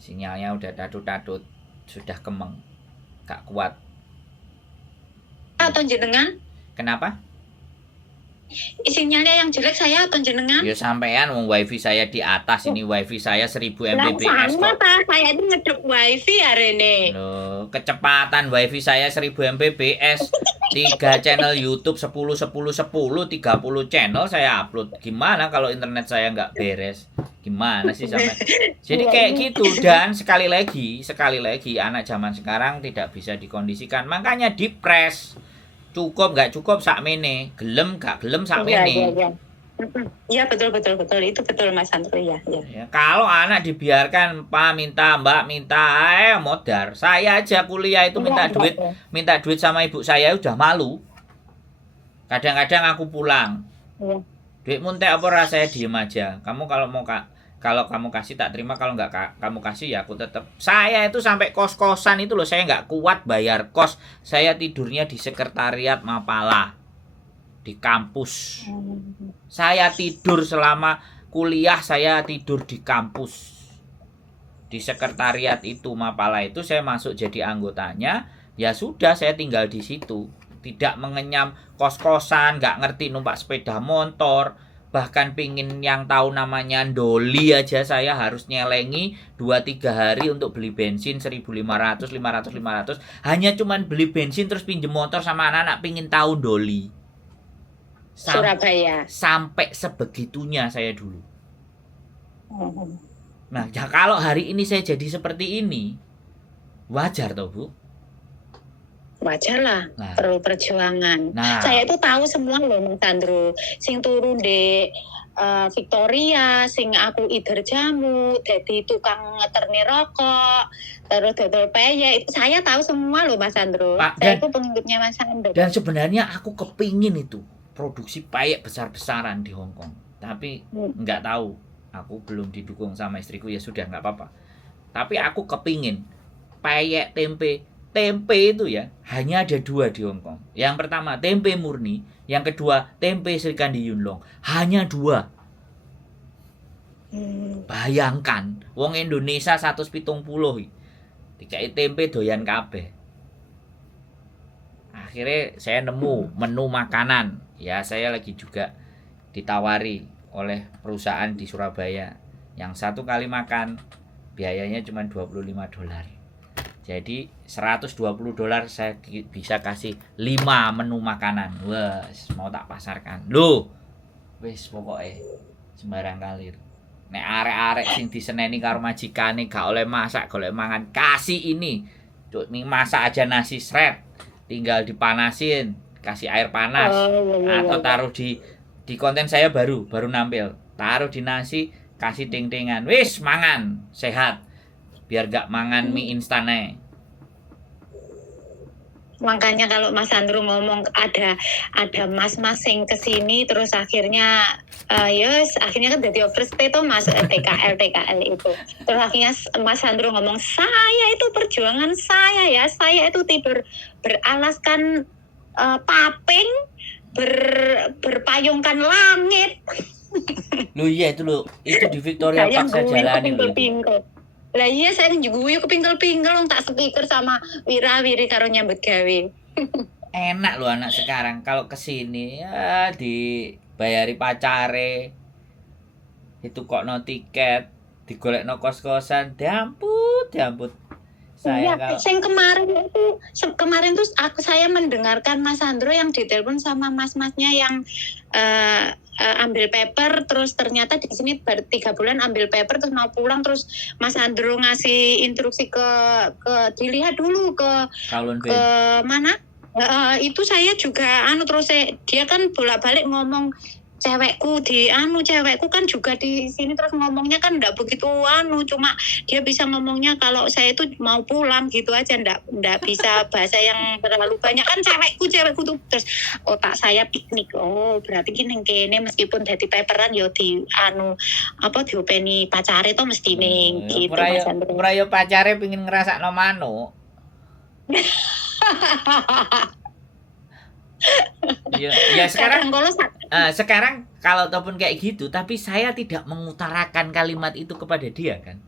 Sinyalnya udah dadut-dadut, sudah kemeng, gak kuat. Atau jenengan? Kenapa? Sinyalnya yang jelek saya atau jenengan? Ya sampean, wong wifi saya di atas, ini wifi saya 1000 Mbps sama kok. Pak, saya itu ngedep wifi hari ini. Loh, kecepatan wifi saya 1000 Mbps. 3 channel YouTube 10 10 10 30 channel saya upload. Gimana kalau internet saya nggak beres? Gimana sih sampai? Jadi kayak gitu. Dan sekali lagi anak zaman sekarang tidak bisa dikondisikan. Makanya dipres. Cukup nggak cukup sakmene, gelem gak gelem sakmene. Iya betul itu betul Mas Andro ya. Kalau anak dibiarkan Pak minta, Mbak minta, modar. Saya aja kuliah itu minta duit sama ibu saya udah malu. Kadang-kadang aku pulang. Duit muntek apa rasanya diem aja. Kamu kalau kamu kasih tak terima, kalau nggak kamu kasih ya aku tetap. Saya itu sampai kos-kosan itu loh, saya nggak kuat bayar kos. Saya tidurnya di sekretariat Mapala, di kampus. Saya tidur selama kuliah, saya tidur di kampus, di sekretariat itu Mapala itu. Saya masuk jadi anggotanya, ya sudah saya tinggal di situ. Tidak mengenyam kos-kosan, nggak ngerti numpak sepeda motor. Bahkan pingin yang tahu namanya doli aja saya harus nyelengi 2-3 hari untuk beli bensin 1.500, 500. Hanya cuman beli bensin terus pinjem motor sama anak-anak pingin tahu doli. Surabaya. Sampai sebegitunya saya dulu. Nah, ya kalau hari ini saya jadi seperti ini, wajar toh Bu? Wajar lah, perlu perjuangan. Saya itu tahu semua loh Mas Andro. Sing turu di Victoria, sing aku ider jamu, jadi tukang ngeterni rokok, terus dodol peyek, itu saya tahu semua loh Mas Andro. Saya itu pengikutnya Mas Andro. Dan sebenarnya aku kepingin itu produksi peyek besar-besaran di Hong Kong, tapi nggak tahu, aku belum didukung sama istriku, ya sudah nggak apa-apa. Tapi aku kepingin peyek tempe itu ya hanya ada 2 di Hong Kong. Yang pertama tempe murni, yang kedua tempe Sri Kandi Yunlong. Hanya 2. Bayangkan wong Indonesia 170 dikai tempe doyan kabeh. Akhirnya saya nemu menu makanan. Ya saya lagi juga ditawari oleh perusahaan di Surabaya. Yang satu kali makan biayanya cuma $25. Jadi $120 saya bisa kasih 5 menu makanan. Wah, mau tak pasarkan. Loh. Wis pokoknya sembarang kalir. Nek arek-arek sing diseneni karo majikane gak oleh masak, gak oleh mangan, kasih ini. Cuk, masak aja nasi sret. Tinggal dipanasin, kasih air panas. Atau taruh di konten saya baru nampil. Taruh di nasi, kasih ting-tingan. Wis mangan, sehat. Biar gak mangan mie instan aja. Makanya kalau Mas Andro ngomong ada mas-mas yang kesini terus akhirnya akhirnya kan jadi overstay tuh Mas TKL itu. Terus akhirnya Mas Andro ngomong saya itu perjuangan saya itu tidur beralaskan paping berpayungkan langit. Lu iya itu di Victoria Park saya jalani loh. Lah iya saya juga kepingkel-pingkel tak speaker sama wira-wiri karo nyambut gawe. Enak loh anak sekarang kalau kesini ya dibayari pacare. Itu kok no tiket, digolek no kos-kosan, diamput. Saya kemarin tuh saya mendengarkan Mas Andro yang ditelepon sama mas-masnya yang ambil paper, terus ternyata di sini baru 3 bulan ambil paper terus mau pulang, terus Mas Andro ngasih instruksi ke dilihat dulu ke mana Itu saya juga terus dia kan bolak-balik ngomong cewekku kan juga di sini terus ngomongnya kan enggak begitu cuma dia bisa ngomongnya kalau saya itu mau pulang gitu aja, enggak bisa bahasa yang terlalu banyak kan cewekku tuh. Terus otak saya piknik, berarti kene meskipun dadi paperan yo di diopeni pacare to mesti ning gitu Mas Andro. Ora yo pacare pengin ngrasakno manuk. Ya sekarang kalau ataupun kayak gitu, tapi saya tidak mengutarakan kalimat itu kepada dia kan.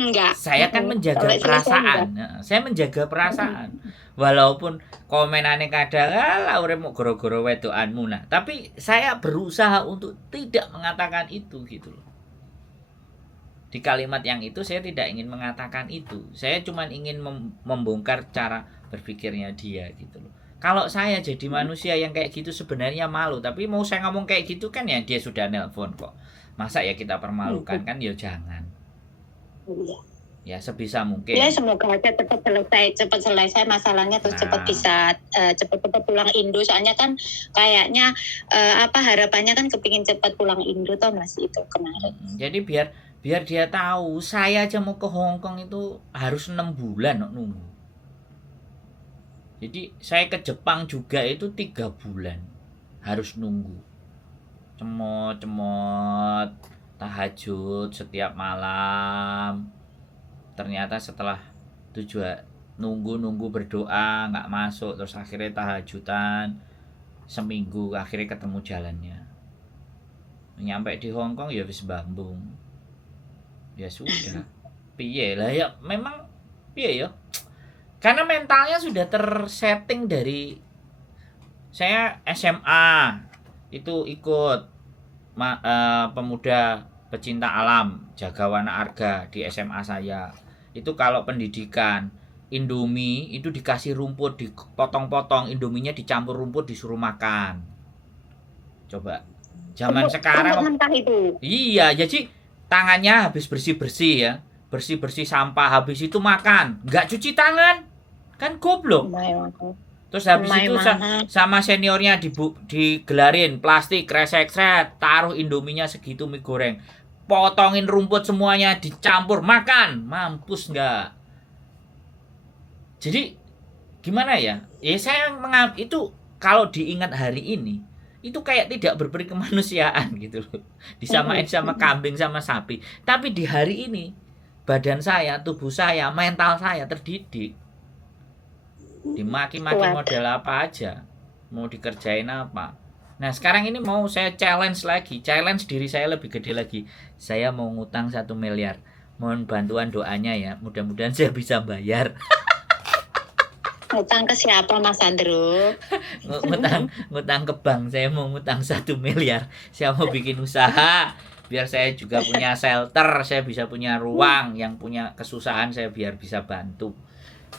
Enggak. Saya kan menjaga perasaan. Saya menjaga perasaan. Walaupun komenannya kadang urip mok goro-goro wedokanmu nah, tapi saya berusaha untuk tidak mengatakan itu gitu loh. Di kalimat yang itu saya tidak ingin mengatakan itu. Saya cuma ingin membongkar cara berpikirnya dia gitu loh. Kalau saya jadi manusia yang kayak gitu sebenarnya malu, tapi mau saya ngomong kayak gitu kan ya dia sudah nelpon kok. Masa ya kita permalukan kan ya jangan. Ya sebisa mungkin. Ya semoga aja cepat selesai masalahnya terus cepat bisa cepat pulang Indo, soalnya kan kayaknya harapannya kan kepingin cepat pulang Indo toh Mas itu kemarin. Jadi biar dia tahu saya aja mau ke Hong Kong itu harus 6 bulan nunggu. Jadi saya ke Jepang juga itu 3 bulan harus nunggu. Cemot tahajud setiap malam. Ternyata setelah nunggu berdoa nggak masuk, terus akhirnya tahajudan seminggu, akhirnya ketemu jalannya. Nyampe di Hong Kong ya wis bambung. Ya sudah. Piye lah ya, memang piye ya. Karena mentalnya sudah tersetting dari saya SMA itu ikut pemuda pecinta alam Jagawana Arga di SMA saya. Itu kalau pendidikan Indomie itu dikasih rumput dipotong-potong, Indominya dicampur rumput disuruh makan. Coba zaman sekarang itu. Iya, jadi tangannya habis bersih-bersih ya. Bersih-bersih sampah, habis itu makan, enggak cuci tangan. Kan goblok. Terus habis itu sama seniornya digelarin plastik kresek-kresek, taruh Indominya segitu mie goreng. Potongin rumput semuanya dicampur makan, mampus enggak. Jadi gimana ya? Ya saya itu kalau diingat hari ini itu kayak tidak berperi kemanusiaan gitu loh. Disamain sama kambing sama sapi. Tapi di hari ini badan saya, tubuh saya, mental saya terdidik. Dimaki-maki model apa aja, mau dikerjain apa. Nah sekarang ini mau saya challenge diri saya lebih gede lagi. Saya mau ngutang 1 miliar. Mohon bantuan doanya ya, mudah-mudahan saya bisa bayar. Ngutang ke siapa Mas Andro? ngutang ke bank. Saya mau ngutang 1 miliar. Saya mau bikin usaha biar saya juga punya shelter, saya bisa punya ruang, yang punya kesusahan saya biar bisa bantu.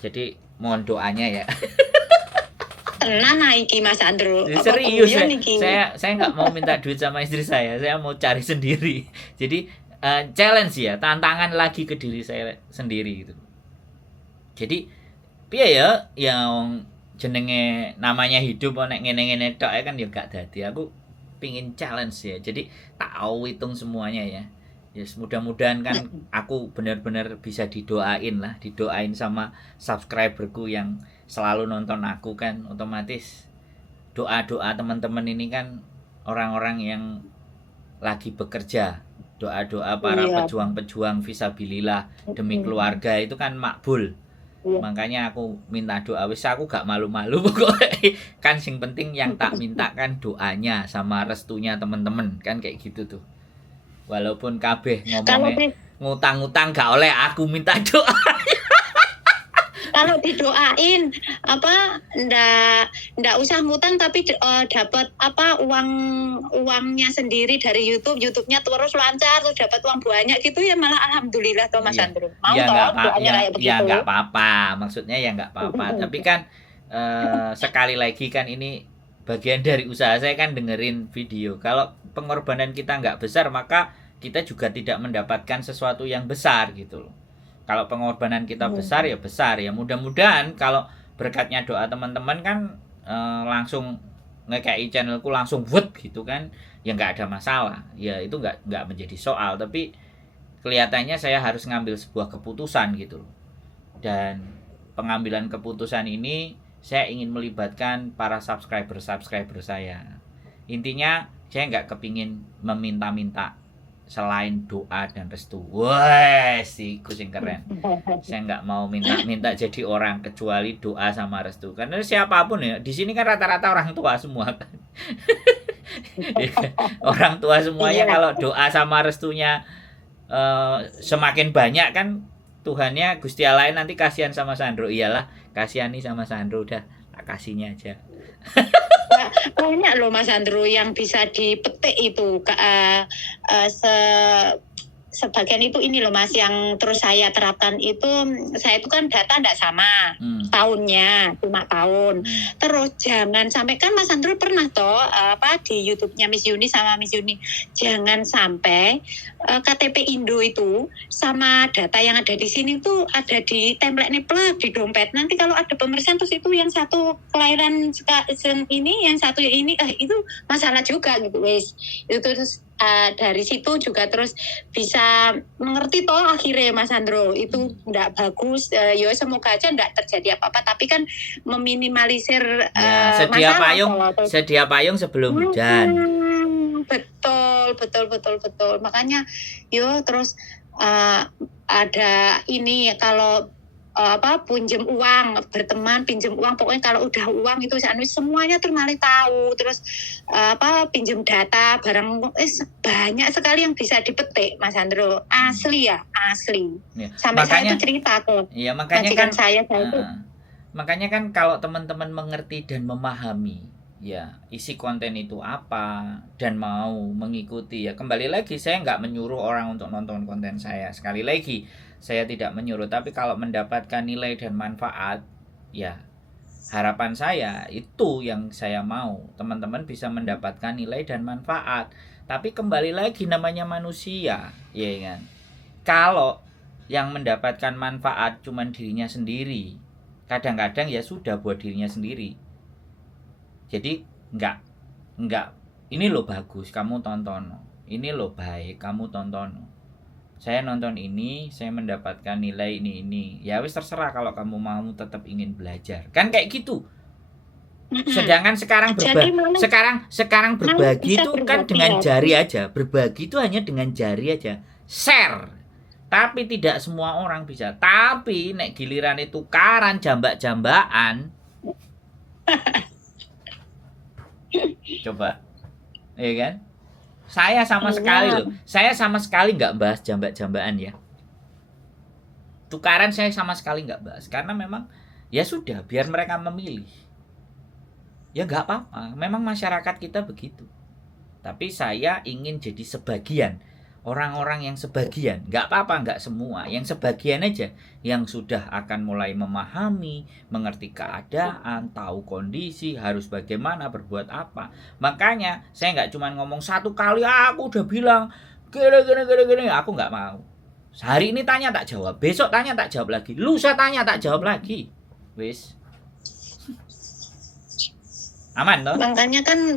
Jadi mohon doanya ya. Tenan iki Mas Andro. Serius saya nggak mau minta duit sama istri saya mau cari sendiri. Jadi challenge ya, tantangan lagi ke diri saya sendiri gitu. Jadi piye ya yang jenenge namanya hidup nek ngene-ngene tok kan ya gak dadi. Aku pingin challenge ya, jadi tahu hitung semuanya ya. Yes, mudah-mudahan kan aku benar-benar bisa didoain sama subscriberku yang selalu nonton aku kan. Otomatis doa-doa teman-teman ini kan orang-orang yang lagi bekerja, doa-doa para pejuang-pejuang fisabilillah demi keluarga itu kan makbul. Makanya aku minta doa, wis aku gak malu-malu pokoknya. Kan sing penting yang tak minta kan doanya sama restunya teman-teman kan kayak gitu tuh. Walaupun kabeh ngomongnya ngutang-ngutang gak oleh, aku minta doa. Kalau didoain ndak usah ngutang tapi dapat uangnya sendiri dari YouTube-nya terus lancar terus dapat uang banyak gitu ya, malah alhamdulillah toh Mas Andro. Mau enggak apa-apa. Maksudnya ya enggak apa-apa. Tapi kan sekali lagi kan ini bagian dari usaha saya kan dengerin video. Kalau pengorbanan kita enggak besar maka kita juga tidak mendapatkan sesuatu yang besar gitu loh. Kalau pengorbanan kita besar ya besar ya. Mudah-mudahan kalau berkatnya doa teman-teman kan langsung ngekei channelku langsung wet gitu kan, ya nggak ada masalah, ya itu nggak menjadi soal. Tapi kelihatannya saya harus ngambil sebuah keputusan gitu loh. Dan pengambilan keputusan ini saya ingin melibatkan para subscriber saya. Intinya saya nggak kepingin meminta-minta selain doa dan restu. Wah, sih kucing keren. Saya nggak mau minta jadi orang kecuali doa sama restu. Karena siapapun ya, di sini kan rata-rata orang tua semua kan. Orang tua semuanya kalau doa sama restunya semakin banyak kan, Tuhannya Gusti Allah nanti kasihan sama Sandro. Iyalah, kasihani sama Sandro, udah tak kasihnya aja. Banyak loh Mas Andrew yang bisa dipetik itu sebagian itu ini loh Mas, yang terus saya terapkan itu. Saya itu kan data tidak sama tahunnya, cuma tahun. Terus jangan sampai, kan Mas Andrew pernah toh di YouTube-nya Miss Yuni sama Miss Yuni, jangan sampai KTP Indo itu sama data yang ada di sini tuh ada di template plug di dompet. Nanti kalau ada pemeriksaan terus itu yang satu kelahiran ini, yang satu ini, itu masalah juga gitu wes. Itu terus dari situ juga terus bisa mengerti toh akhirnya Mas Andro itu enggak bagus. Ya semoga aja enggak terjadi apa-apa, tapi kan meminimalisir sedia payung sebelum hujan. Betul. Makanya terus ada ini, kalau pinjam uang, berteman pinjam uang, pokoknya kalau udah uang itu semuanya tuh malah tahu. Terus pinjam data barang, banyak sekali yang bisa dipetik Mas Andro. Asli ya. Sampai makanya, saya tuh cerita ke makanya kan saya itu. Makanya kan kalau teman-teman mengerti dan memahami ya isi konten itu apa dan mau mengikuti, ya kembali lagi saya nggak menyuruh orang untuk nonton konten saya. Sekali lagi saya tidak menyuruh, tapi kalau mendapatkan nilai dan manfaat, ya harapan saya itu yang saya mau, teman-teman bisa mendapatkan nilai dan manfaat. Tapi kembali lagi namanya manusia, ya kan. Kalau yang mendapatkan manfaat cuman dirinya sendiri, kadang-kadang ya sudah buat dirinya sendiri. Jadi enggak ini loh bagus kamu tonton, ini loh baik kamu tonton. Saya nonton ini, saya mendapatkan nilai ini. Ya wis terserah kalau kamu mau tetap ingin belajar. Kan kayak gitu. Sedangkan sekarang sekarang berbagi itu kan dengan jari aja. Berbagi itu hanya dengan jari aja. Share. Tapi tidak semua orang bisa. Tapi nek giliran itu tukaran jambak-jambakan. Coba. Iya kan? Saya sama sekali nggak bahas jambak-jambakan ya. Tukaran saya sama sekali nggak bahas, karena memang ya sudah biar mereka memilih. Ya nggak apa-apa, memang masyarakat kita begitu. Tapi saya ingin jadi sebagian, orang-orang yang sebagian, nggak apa-apa, nggak semua, yang sebagian aja, yang sudah akan mulai memahami, mengerti keadaan, tahu kondisi, harus bagaimana, berbuat apa. Makanya saya nggak cuma ngomong satu kali, aku udah bilang gini, aku nggak mau. Hari ini tanya tak jawab, besok tanya tak jawab lagi, lusa tanya tak jawab lagi, wis. Aman toh? Makanya kan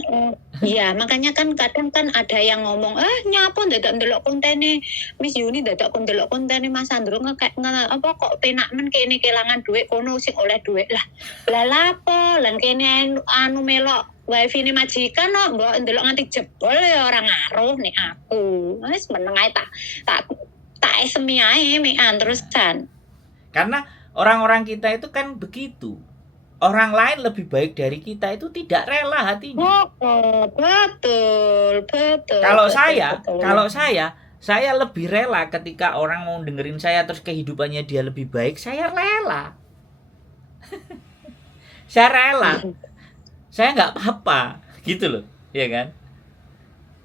kadang kan ada yang ngomong, nyapa dadak ndelok kontene Miss Yuni, dadak ndelok kontene Mas Andro kok penak men kene kelangan duit kono sing oleh duit lah lapo lan kene melok wifi ini majikan mbok ndelok nganti jebol ya orang ngaruh nih aku. Wis meneng ae tak esemi ae mekan terusan. Karena orang-orang kita itu kan begitu. Orang lain lebih baik dari kita itu tidak rela hatinya. Betul. Kalau saya lebih rela ketika orang mau dengerin saya terus kehidupannya dia lebih baik, saya rela. Saya rela. Saya nggak apa-apa, gitu loh, ya kan?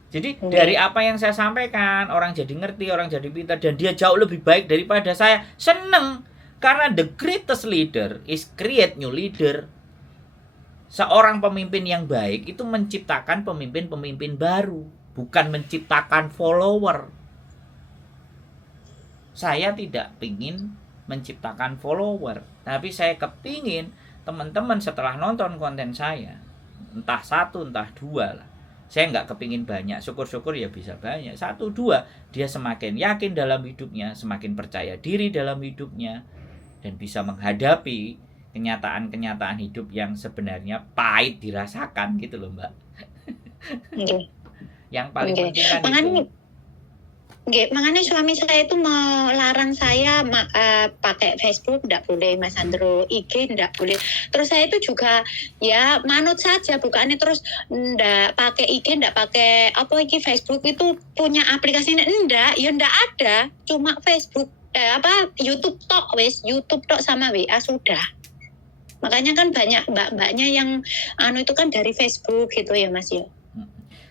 Jadi dari apa yang saya sampaikan, orang jadi ngerti, orang jadi pintar, dan dia jauh lebih baik daripada saya, seneng. Karena the greatest leader is create new leader. Seorang pemimpin yang baik itu menciptakan pemimpin-pemimpin baru, bukan menciptakan follower. Saya tidak ingin menciptakan follower, tapi saya kepingin teman-teman setelah nonton konten saya, entah 1, entah 2 lah, saya nggak kepingin banyak, syukur-syukur ya bisa banyak, 1, 2, dia semakin yakin dalam hidupnya, semakin percaya diri dalam hidupnya, dan bisa menghadapi kenyataan-kenyataan hidup yang sebenarnya pahit dirasakan gitu loh Mbak. Yang paling penting kan itu. Makanya suami saya itu melarang saya pakai Facebook, enggak boleh Mas Andro, IG enggak boleh. Terus saya itu juga ya manut saja, bukannya terus enggak pakai IG, enggak pakai Facebook itu punya aplikasinya, enggak ada, cuma Facebook YouTube tok YouTube tok sama WA sudah. Makanya kan banyak mbak-mbaknya yang itu kan dari Facebook gitu ya Mas ya.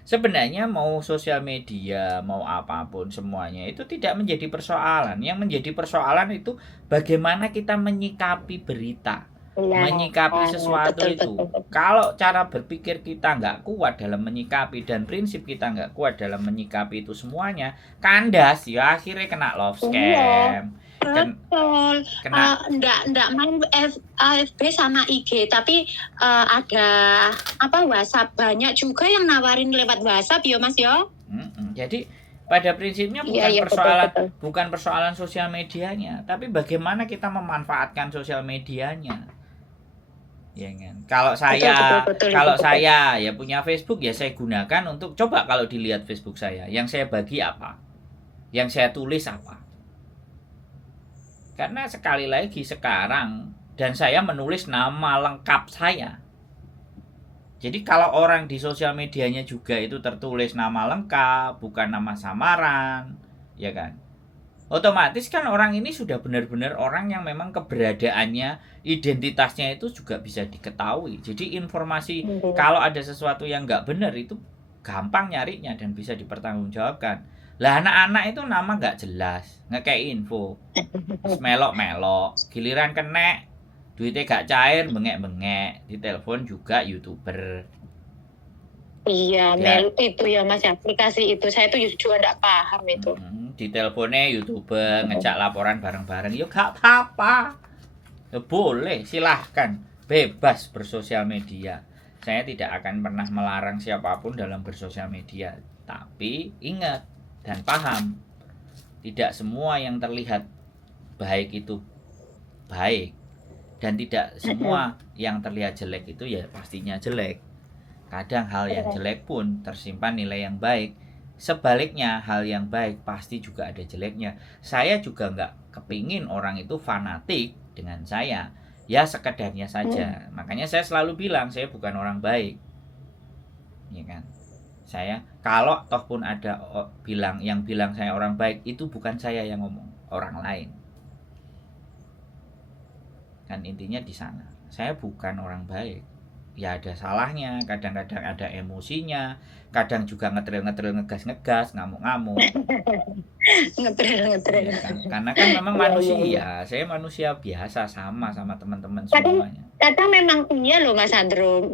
Sebenarnya mau sosial media, mau apapun semuanya itu tidak menjadi persoalan. Yang menjadi persoalan itu bagaimana kita menyikapi berita, menyikapi sesuatu itu. Kalau cara berpikir kita nggak kuat dalam menyikapi dan prinsip kita nggak kuat dalam menyikapi itu semuanya, kandas ya akhirnya kena love scam. Betul. Enggak main AFB sama IG, tapi ada WhatsApp, banyak juga yang nawarin lewat WhatsApp ya Mas ya. Jadi pada prinsipnya bukan persoalan sosial medianya, tapi bagaimana kita memanfaatkan sosial medianya. Ya kan. Kalau saya ya punya Facebook ya saya gunakan untuk coba kalau dilihat Facebook saya, yang saya bagi apa? Yang saya tulis apa? Karena sekali lagi sekarang dan saya menulis nama lengkap saya. Jadi kalau orang di sosial medianya juga itu tertulis nama lengkap, bukan nama samaran, ya kan? Otomatis kan orang ini sudah benar-benar orang yang memang keberadaannya, identitasnya itu juga bisa diketahui. Jadi informasi kalau ada sesuatu yang nggak benar itu gampang nyarinya dan bisa dipertanggungjawabkan. Lah anak-anak itu nama nggak jelas, ngekei info, melok-melok, giliran kena duitnya gak cair, bengek-bengek, ditelepon juga YouTuber. Iya, itu ya Mas, aplikasi itu saya tuh juga nggak paham itu. Diteleponnya YouTuber, ngejak laporan bareng-bareng, yuk gak apa-apa, ya boleh, silahkan, bebas bersosial media. Saya tidak akan pernah melarang siapapun dalam bersosial media, tapi ingat dan paham, tidak semua yang terlihat baik itu baik, dan tidak semua yang terlihat jelek itu ya pastinya jelek. Kadang hal yang jelek pun tersimpan nilai yang baik. Sebaliknya hal yang baik pasti juga ada jeleknya. Saya juga nggak kepingin orang itu fanatik dengan saya, ya sekedarnya saja. Makanya saya selalu bilang saya bukan orang baik, ya kan. Saya kalau toh pun ada bilang saya orang baik, itu bukan saya yang ngomong, orang lain. Kan intinya di sana. Saya bukan orang baik. Ya ada salahnya, kadang-kadang ada emosinya, kadang juga ngetril, ngegas, ngamuk-ngamuk. Ngetril. Ya kan? Karena kan memang manusia, saya manusia biasa sama teman-teman semuanya. Kadang memang iya loh Mas Andro,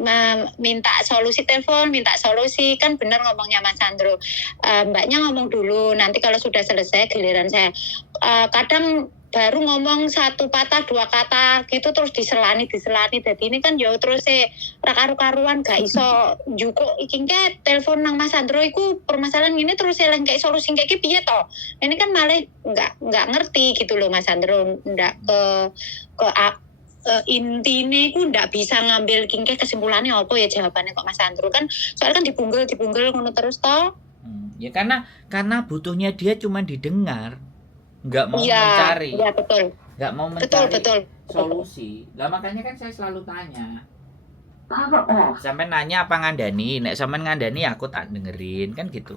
minta solusi telepon, minta solusi, kan benar ngomongnya Mas Andro. Mbaknya ngomong dulu, nanti kalau sudah selesai giliran saya. Kadang baru ngomong 1 patah 2 kata gitu terus diselani. Jadi ini kan yo terus karu-karuan gak iso juko iki ke telepon nang Mas Andro iku permasalahan ini terus eleng kayak solusi kayak piye to. Ini kan malah enggak ngerti gitu loh Mas Andro, ndak ke intinya aku ndak bisa ngambil kingke kesimpulannya apa ya jawabannya kok Mas Andro, kan soalnya kan dibunggel ngono terus toh. Ya karena butuhnya dia cuma didengar, nggak mau mencari. Iya betul. Nggak mau mencari betul. solusi. Lah makanya kan saya selalu tanya. Sampai nanya apa ngandani, nek sampean ngandani aku tak dengerin kan gitu.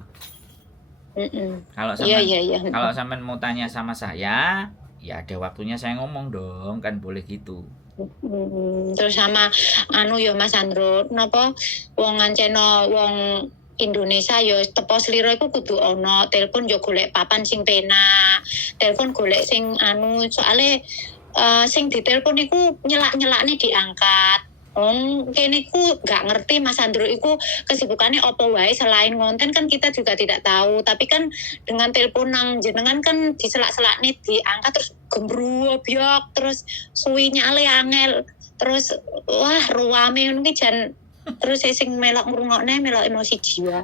Kalau sampean kalau sampean mau tanya sama saya, ya ada waktunya saya ngomong dong, kan boleh gitu. Terus sama ya Mas Andro, napa wong nganceno wong Indonesia yo tepo slira iku kudu ana telepon yo golek papan sing penak, telepon golek sing soalnya sing ditelepon iku nyelak-nyelakne diangkat. Kene ku gak ngerti Mas Andro iku kesibukannya apa wae selain ngonten, kan kita juga tidak tahu, tapi kan dengan telepon nang jenengan kan diselak-selakne diangkat terus gembruwo biok terus suwinya ale angel Terus wah ruame ngono ki jan terus sing melok ngrungokne melok emosi jiwa.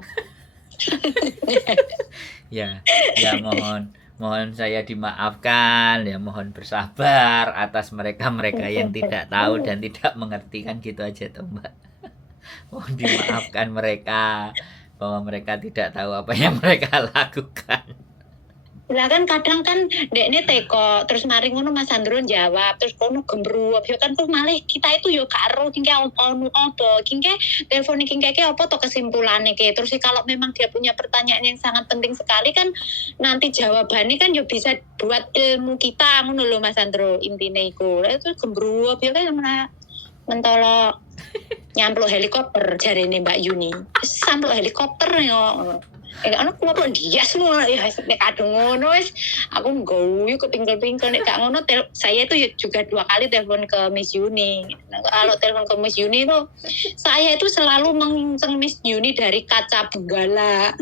Ya, mohon saya dimaafkan ya, mohon bersabar atas mereka yang tidak tahu dan tidak mengerti, kan gitu aja toh Mbak. Mohon dimaafkan mereka bahwa mereka tidak tahu apa yang mereka lakukan. Lah kan kadang kan dekne teko terus mari ngono Mas Sandro jawab terus kono gembruwep yo kan terus malih kita itu yo gak ero kingke apa kingke telepon kingke apa to kesimpulane ke terus kalau memang dia punya pertanyaan yang sangat penting sekali kan nanti jawabannya kan yo bisa buat ilmu kita ngono lho Mas Sandro intine iku itu gembruwep yo kan mentolo nyampluk helikopter jarene Mbak Yuni sampluk helikopter yo anak kuwi kok dia semua ya nek kadung ngono wis aku ngguyu ketinggal-tinggal nek gak ngono saya itu juga 2 kali telepon ke Miss Yuni. Nah, kalau telepon ke Miss Yuni itu saya itu selalu menginceng Miss Yuni dari kaca benggala.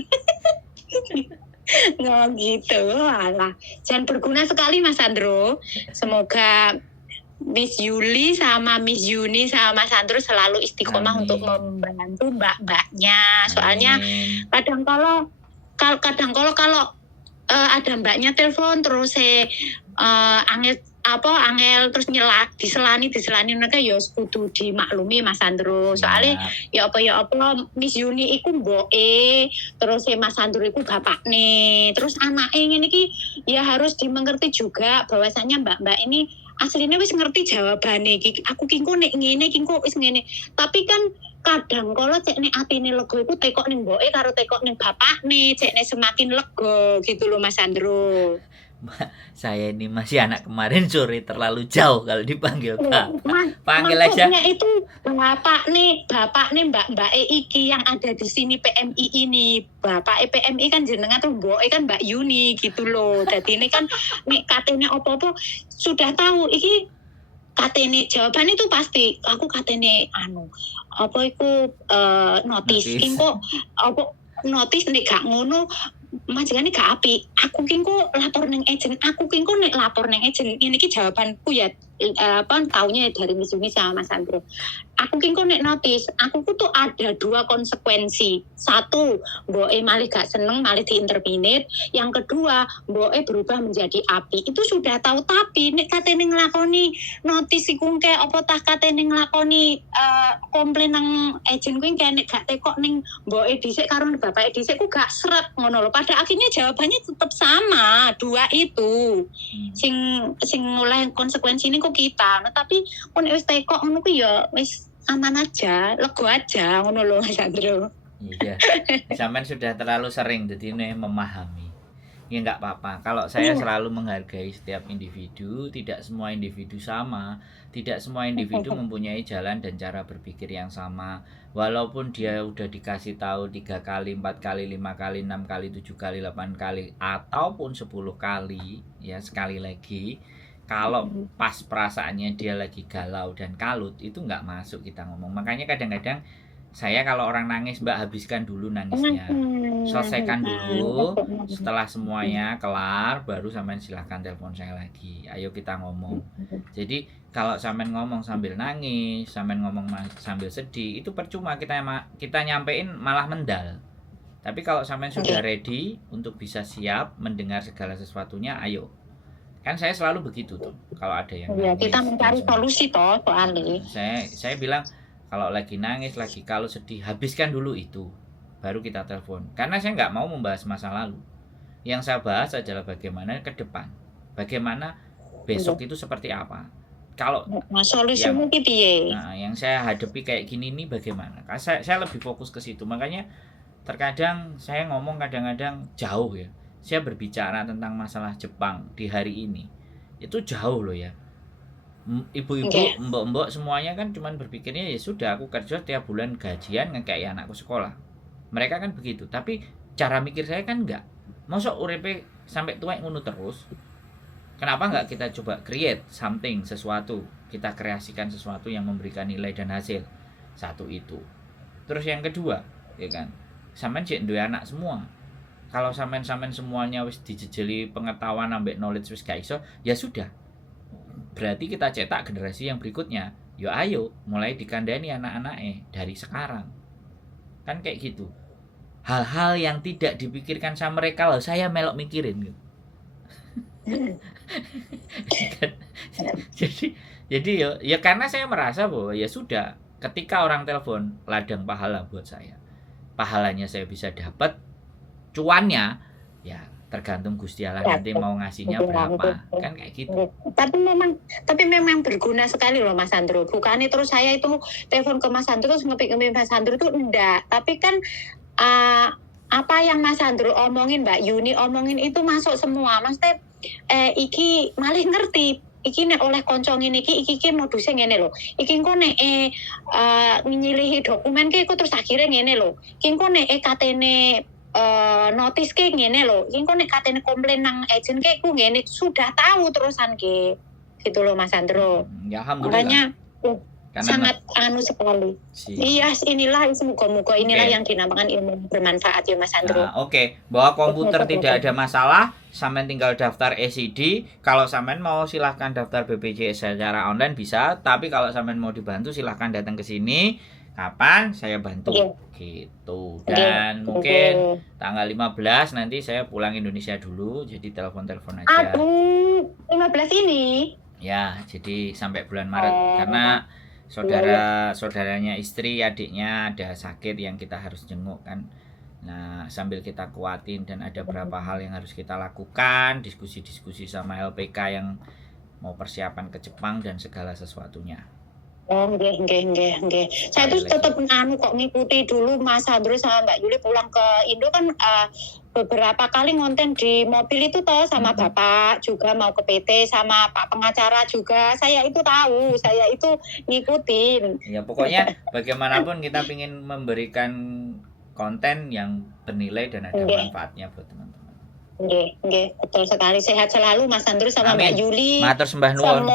Nah gitu alah. Jangan berguna sekali Mas Sandro. Semoga Miss Yuli sama Miss Yuni sama Mas Sandro selalu istiqomah untuk membantu mbak-mbaknya. Soalnya kadang kalau ada mbaknya telepon terus angel terus diselani mereka ya kudu dimaklumi Mas Sandro. Soalnya ya apa Miss Yuni iku mboke terus Mas Sandro iku bapakne terus anake ngene iki ya harus dimengerti juga bahwasanya mbak-mbak ini aslinya wis ngerti jawabane iki aku kingko nek ngene kingko wis ngene tapi kan kadang kalau cek nek atine lega iku tekok ning mboke karo tekok ning bapakne cek nek semakin lega gitu loh Mas Sandro. Saya ini masih anak kemarin sore terlalu jauh kalau dipanggil Pak. Panggil aja. Maksudnya itu bapak nih mbak iki yang ada di sini PMI ini. Bapak PMI kan jenengan tuh mbok kan Mbak Yuni gitu loh. Jadi ini kan nek katene opo-opo sudah tahu iki katene jawaban itu pasti aku katene apa iku notis kok apa notis nek gak ngono majengane gak apik. Aku ki kok lapor ning agent. Aku ki kok nek lapor ning agent. Ini ki jawabanku ya taunya dari Miss Yuni sama Mas Sandro. Aku ki kok nek notis, aku tuh ada 2 konsekuensi. 1, mboke malih gak seneng, malih diinterminate. Yang kedua, mboke berubah menjadi api. Itu sudah tahu tapi nek katene nglakoni notis iku kayak apa tah katene nglakoni komplain nang agent kuwi kayak nek gak tekok ning mboke dhisik karo bapake dhisik ku gak seret ngono lho. Pada akhirnya jawabannya tetap sama 2 itu. Sing oleh konsekuensi ini kok kita. Nah, tapi kon wis tekok ngono ku ya wis aman aja, lego aja ngono lho Mas Sandro. Iya. Sampean sudah terlalu sering jadi memahami. Ya enggak apa-apa. Kalau saya selalu menghargai setiap individu, tidak semua individu sama, tidak semua individu mempunyai jalan dan cara berpikir yang sama. Walaupun dia udah dikasih tahu 3 kali, 4 kali, 5 kali, 6 kali, 7 kali, 8 kali ataupun 10 kali, ya sekali lagi kalau pas perasaannya dia lagi galau dan kalut itu nggak masuk kita ngomong. Makanya kadang-kadang saya kalau orang nangis Mbak habiskan dulu nangisnya, selesaikan dulu, setelah semuanya kelar baru sampean silahkan telepon saya lagi, ayo kita ngomong. Jadi kalau sampean ngomong sambil nangis, sampean ngomong sambil sedih itu percuma, kita nyampein malah mendal. Tapi kalau sampean sudah ready untuk bisa siap mendengar segala sesuatunya, ayo. Kan saya selalu begitu tuh kalau ada yang nangis, kita mencari solusi toh soalnya. Saya bilang kalau lagi nangis, lagi kalau sedih, habiskan dulu itu, baru kita telepon. Karena saya nggak mau membahas masa lalu. Yang saya bahas adalah bagaimana ke depan, bagaimana besok itu seperti apa. Kalau solusinya piye? Nah, yang saya hadapi kayak gini nih bagaimana? Saya lebih fokus ke situ. Makanya terkadang saya ngomong kadang-kadang jauh ya. Saya berbicara tentang masalah Jepang di hari ini itu jauh loh ya. Ibu-ibu, mbok-mbok semuanya kan cuman berpikirnya ya sudah aku kerja tiap bulan gajian ngekei anakku sekolah. Mereka kan begitu, tapi cara mikir saya kan enggak. Mosok uripe sampai tua ngono terus. Kenapa enggak kita coba create something, sesuatu, kita kreasikan sesuatu yang memberikan nilai dan hasil. Satu itu. Terus yang kedua, ya kan. Sampean jek duwe anak semua. Kalau sampean semuanya wis dijejeli pengetahuan ambek knowledge wis gak iso, ya sudah. Berarti kita cetak generasi yang berikutnya. yo ayo mulai dikandani anak-anaknya dari sekarang. Kan kayak gitu. Hal-hal yang tidak dipikirkan sama mereka loh, saya melok mikirin gitu. jadi ya karena saya merasa bahwa ya sudah, ketika orang telepon ladang pahala buat saya. Pahalanya saya bisa dapat, cuannya ya tergantung Gusti Allah nanti mau ngasihnya berapa, kan kayak gitu. Tapi memang berguna sekali loh Mas Sandro. Bukannya terus saya itu telepon ke Mas Sandro terus ngepik Mas Sandro itu enggak. Tapi kan apa yang Mas Sandro omongin, Mbak Yuni omongin itu masuk semua. Maksudnya iki malih ngerti. Iki nek oleh konco ngene iki modusnya ngene lho. Iki engko nek nyilihi dokumen ki iku terus akhirnya ngene lho. Iki engko nek katene notis ki ngene lho. Iki engko nek katene komplain nang agent ki iku ngene, sudah tahu terusan ki. Gitu loh Mas Sandro. Ya alhamdulillah. Makanya sangat sekali. Iya, inilah semoga inilah yang dinamakan ilmu bermanfaat ya Mas Sandro. Oke. Bahwa komputer tidak ada masalah, sampean tinggal daftar ECD. Kalau sampean mau silahkan daftar BPJS secara online bisa, tapi kalau sampean mau dibantu silahkan datang ke sini. Kapan saya bantu gitu. Dan mungkin tanggal 15 nanti saya pulang Indonesia dulu, jadi telepon-telepon aja. Aduh, 15 ini? Ya, jadi sampai bulan Maret karena saudaranya istri, adiknya ada sakit yang kita harus jenguk kan. Nah, sambil kita kuatin dan ada beberapa hal yang harus kita lakukan, diskusi-diskusi sama LPK yang mau persiapan ke Jepang dan segala sesuatunya. Nggih. Saya tuh tetap kok ngikuti dulu Mas Sandro sama Mbak Yuli pulang ke Indo kan beberapa kali ngonten di mobil itu toh sama Bapak juga mau ke PT sama Pak pengacara juga. Saya itu tahu, saya itu ngikutin. Ya pokoknya bagaimanapun kita ingin memberikan konten yang bernilai dan ada manfaatnya buat teman-teman. Nggih, betul sekali. Sehat selalu Mas Sandro sama Mbak Yuli. Matur sembah nuwun.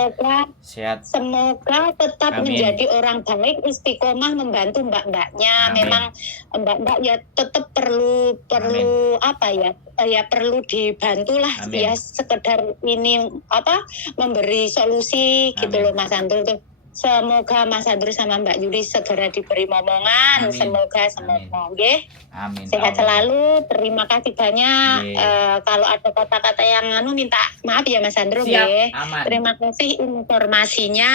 Semoga tetap menjadi orang baik, istiqomah membantu mbak-mbaknya. Memang mbak-mbak ya tetap perlu apa ya? Ya perlu dibantulah ya, sekedar ini memberi solusi gitu loh Mas Sandro tuh. Semoga Mas Sandro sama Mbak Yuli segera diberi momongan. Semoga nggih. Amin. Sehat selalu. Terima kasih banyak. Kalau ada kata-kata yang minta maaf ya Mas Sandro nggih. Terima kasih informasinya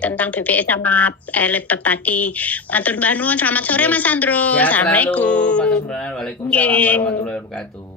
tentang BPS sama laptop tadi. Matur nuwun. Selamat sore Mas Sandro. Assalamualaikum. Waalaikumsalam warahmatullahi wabarakatuh.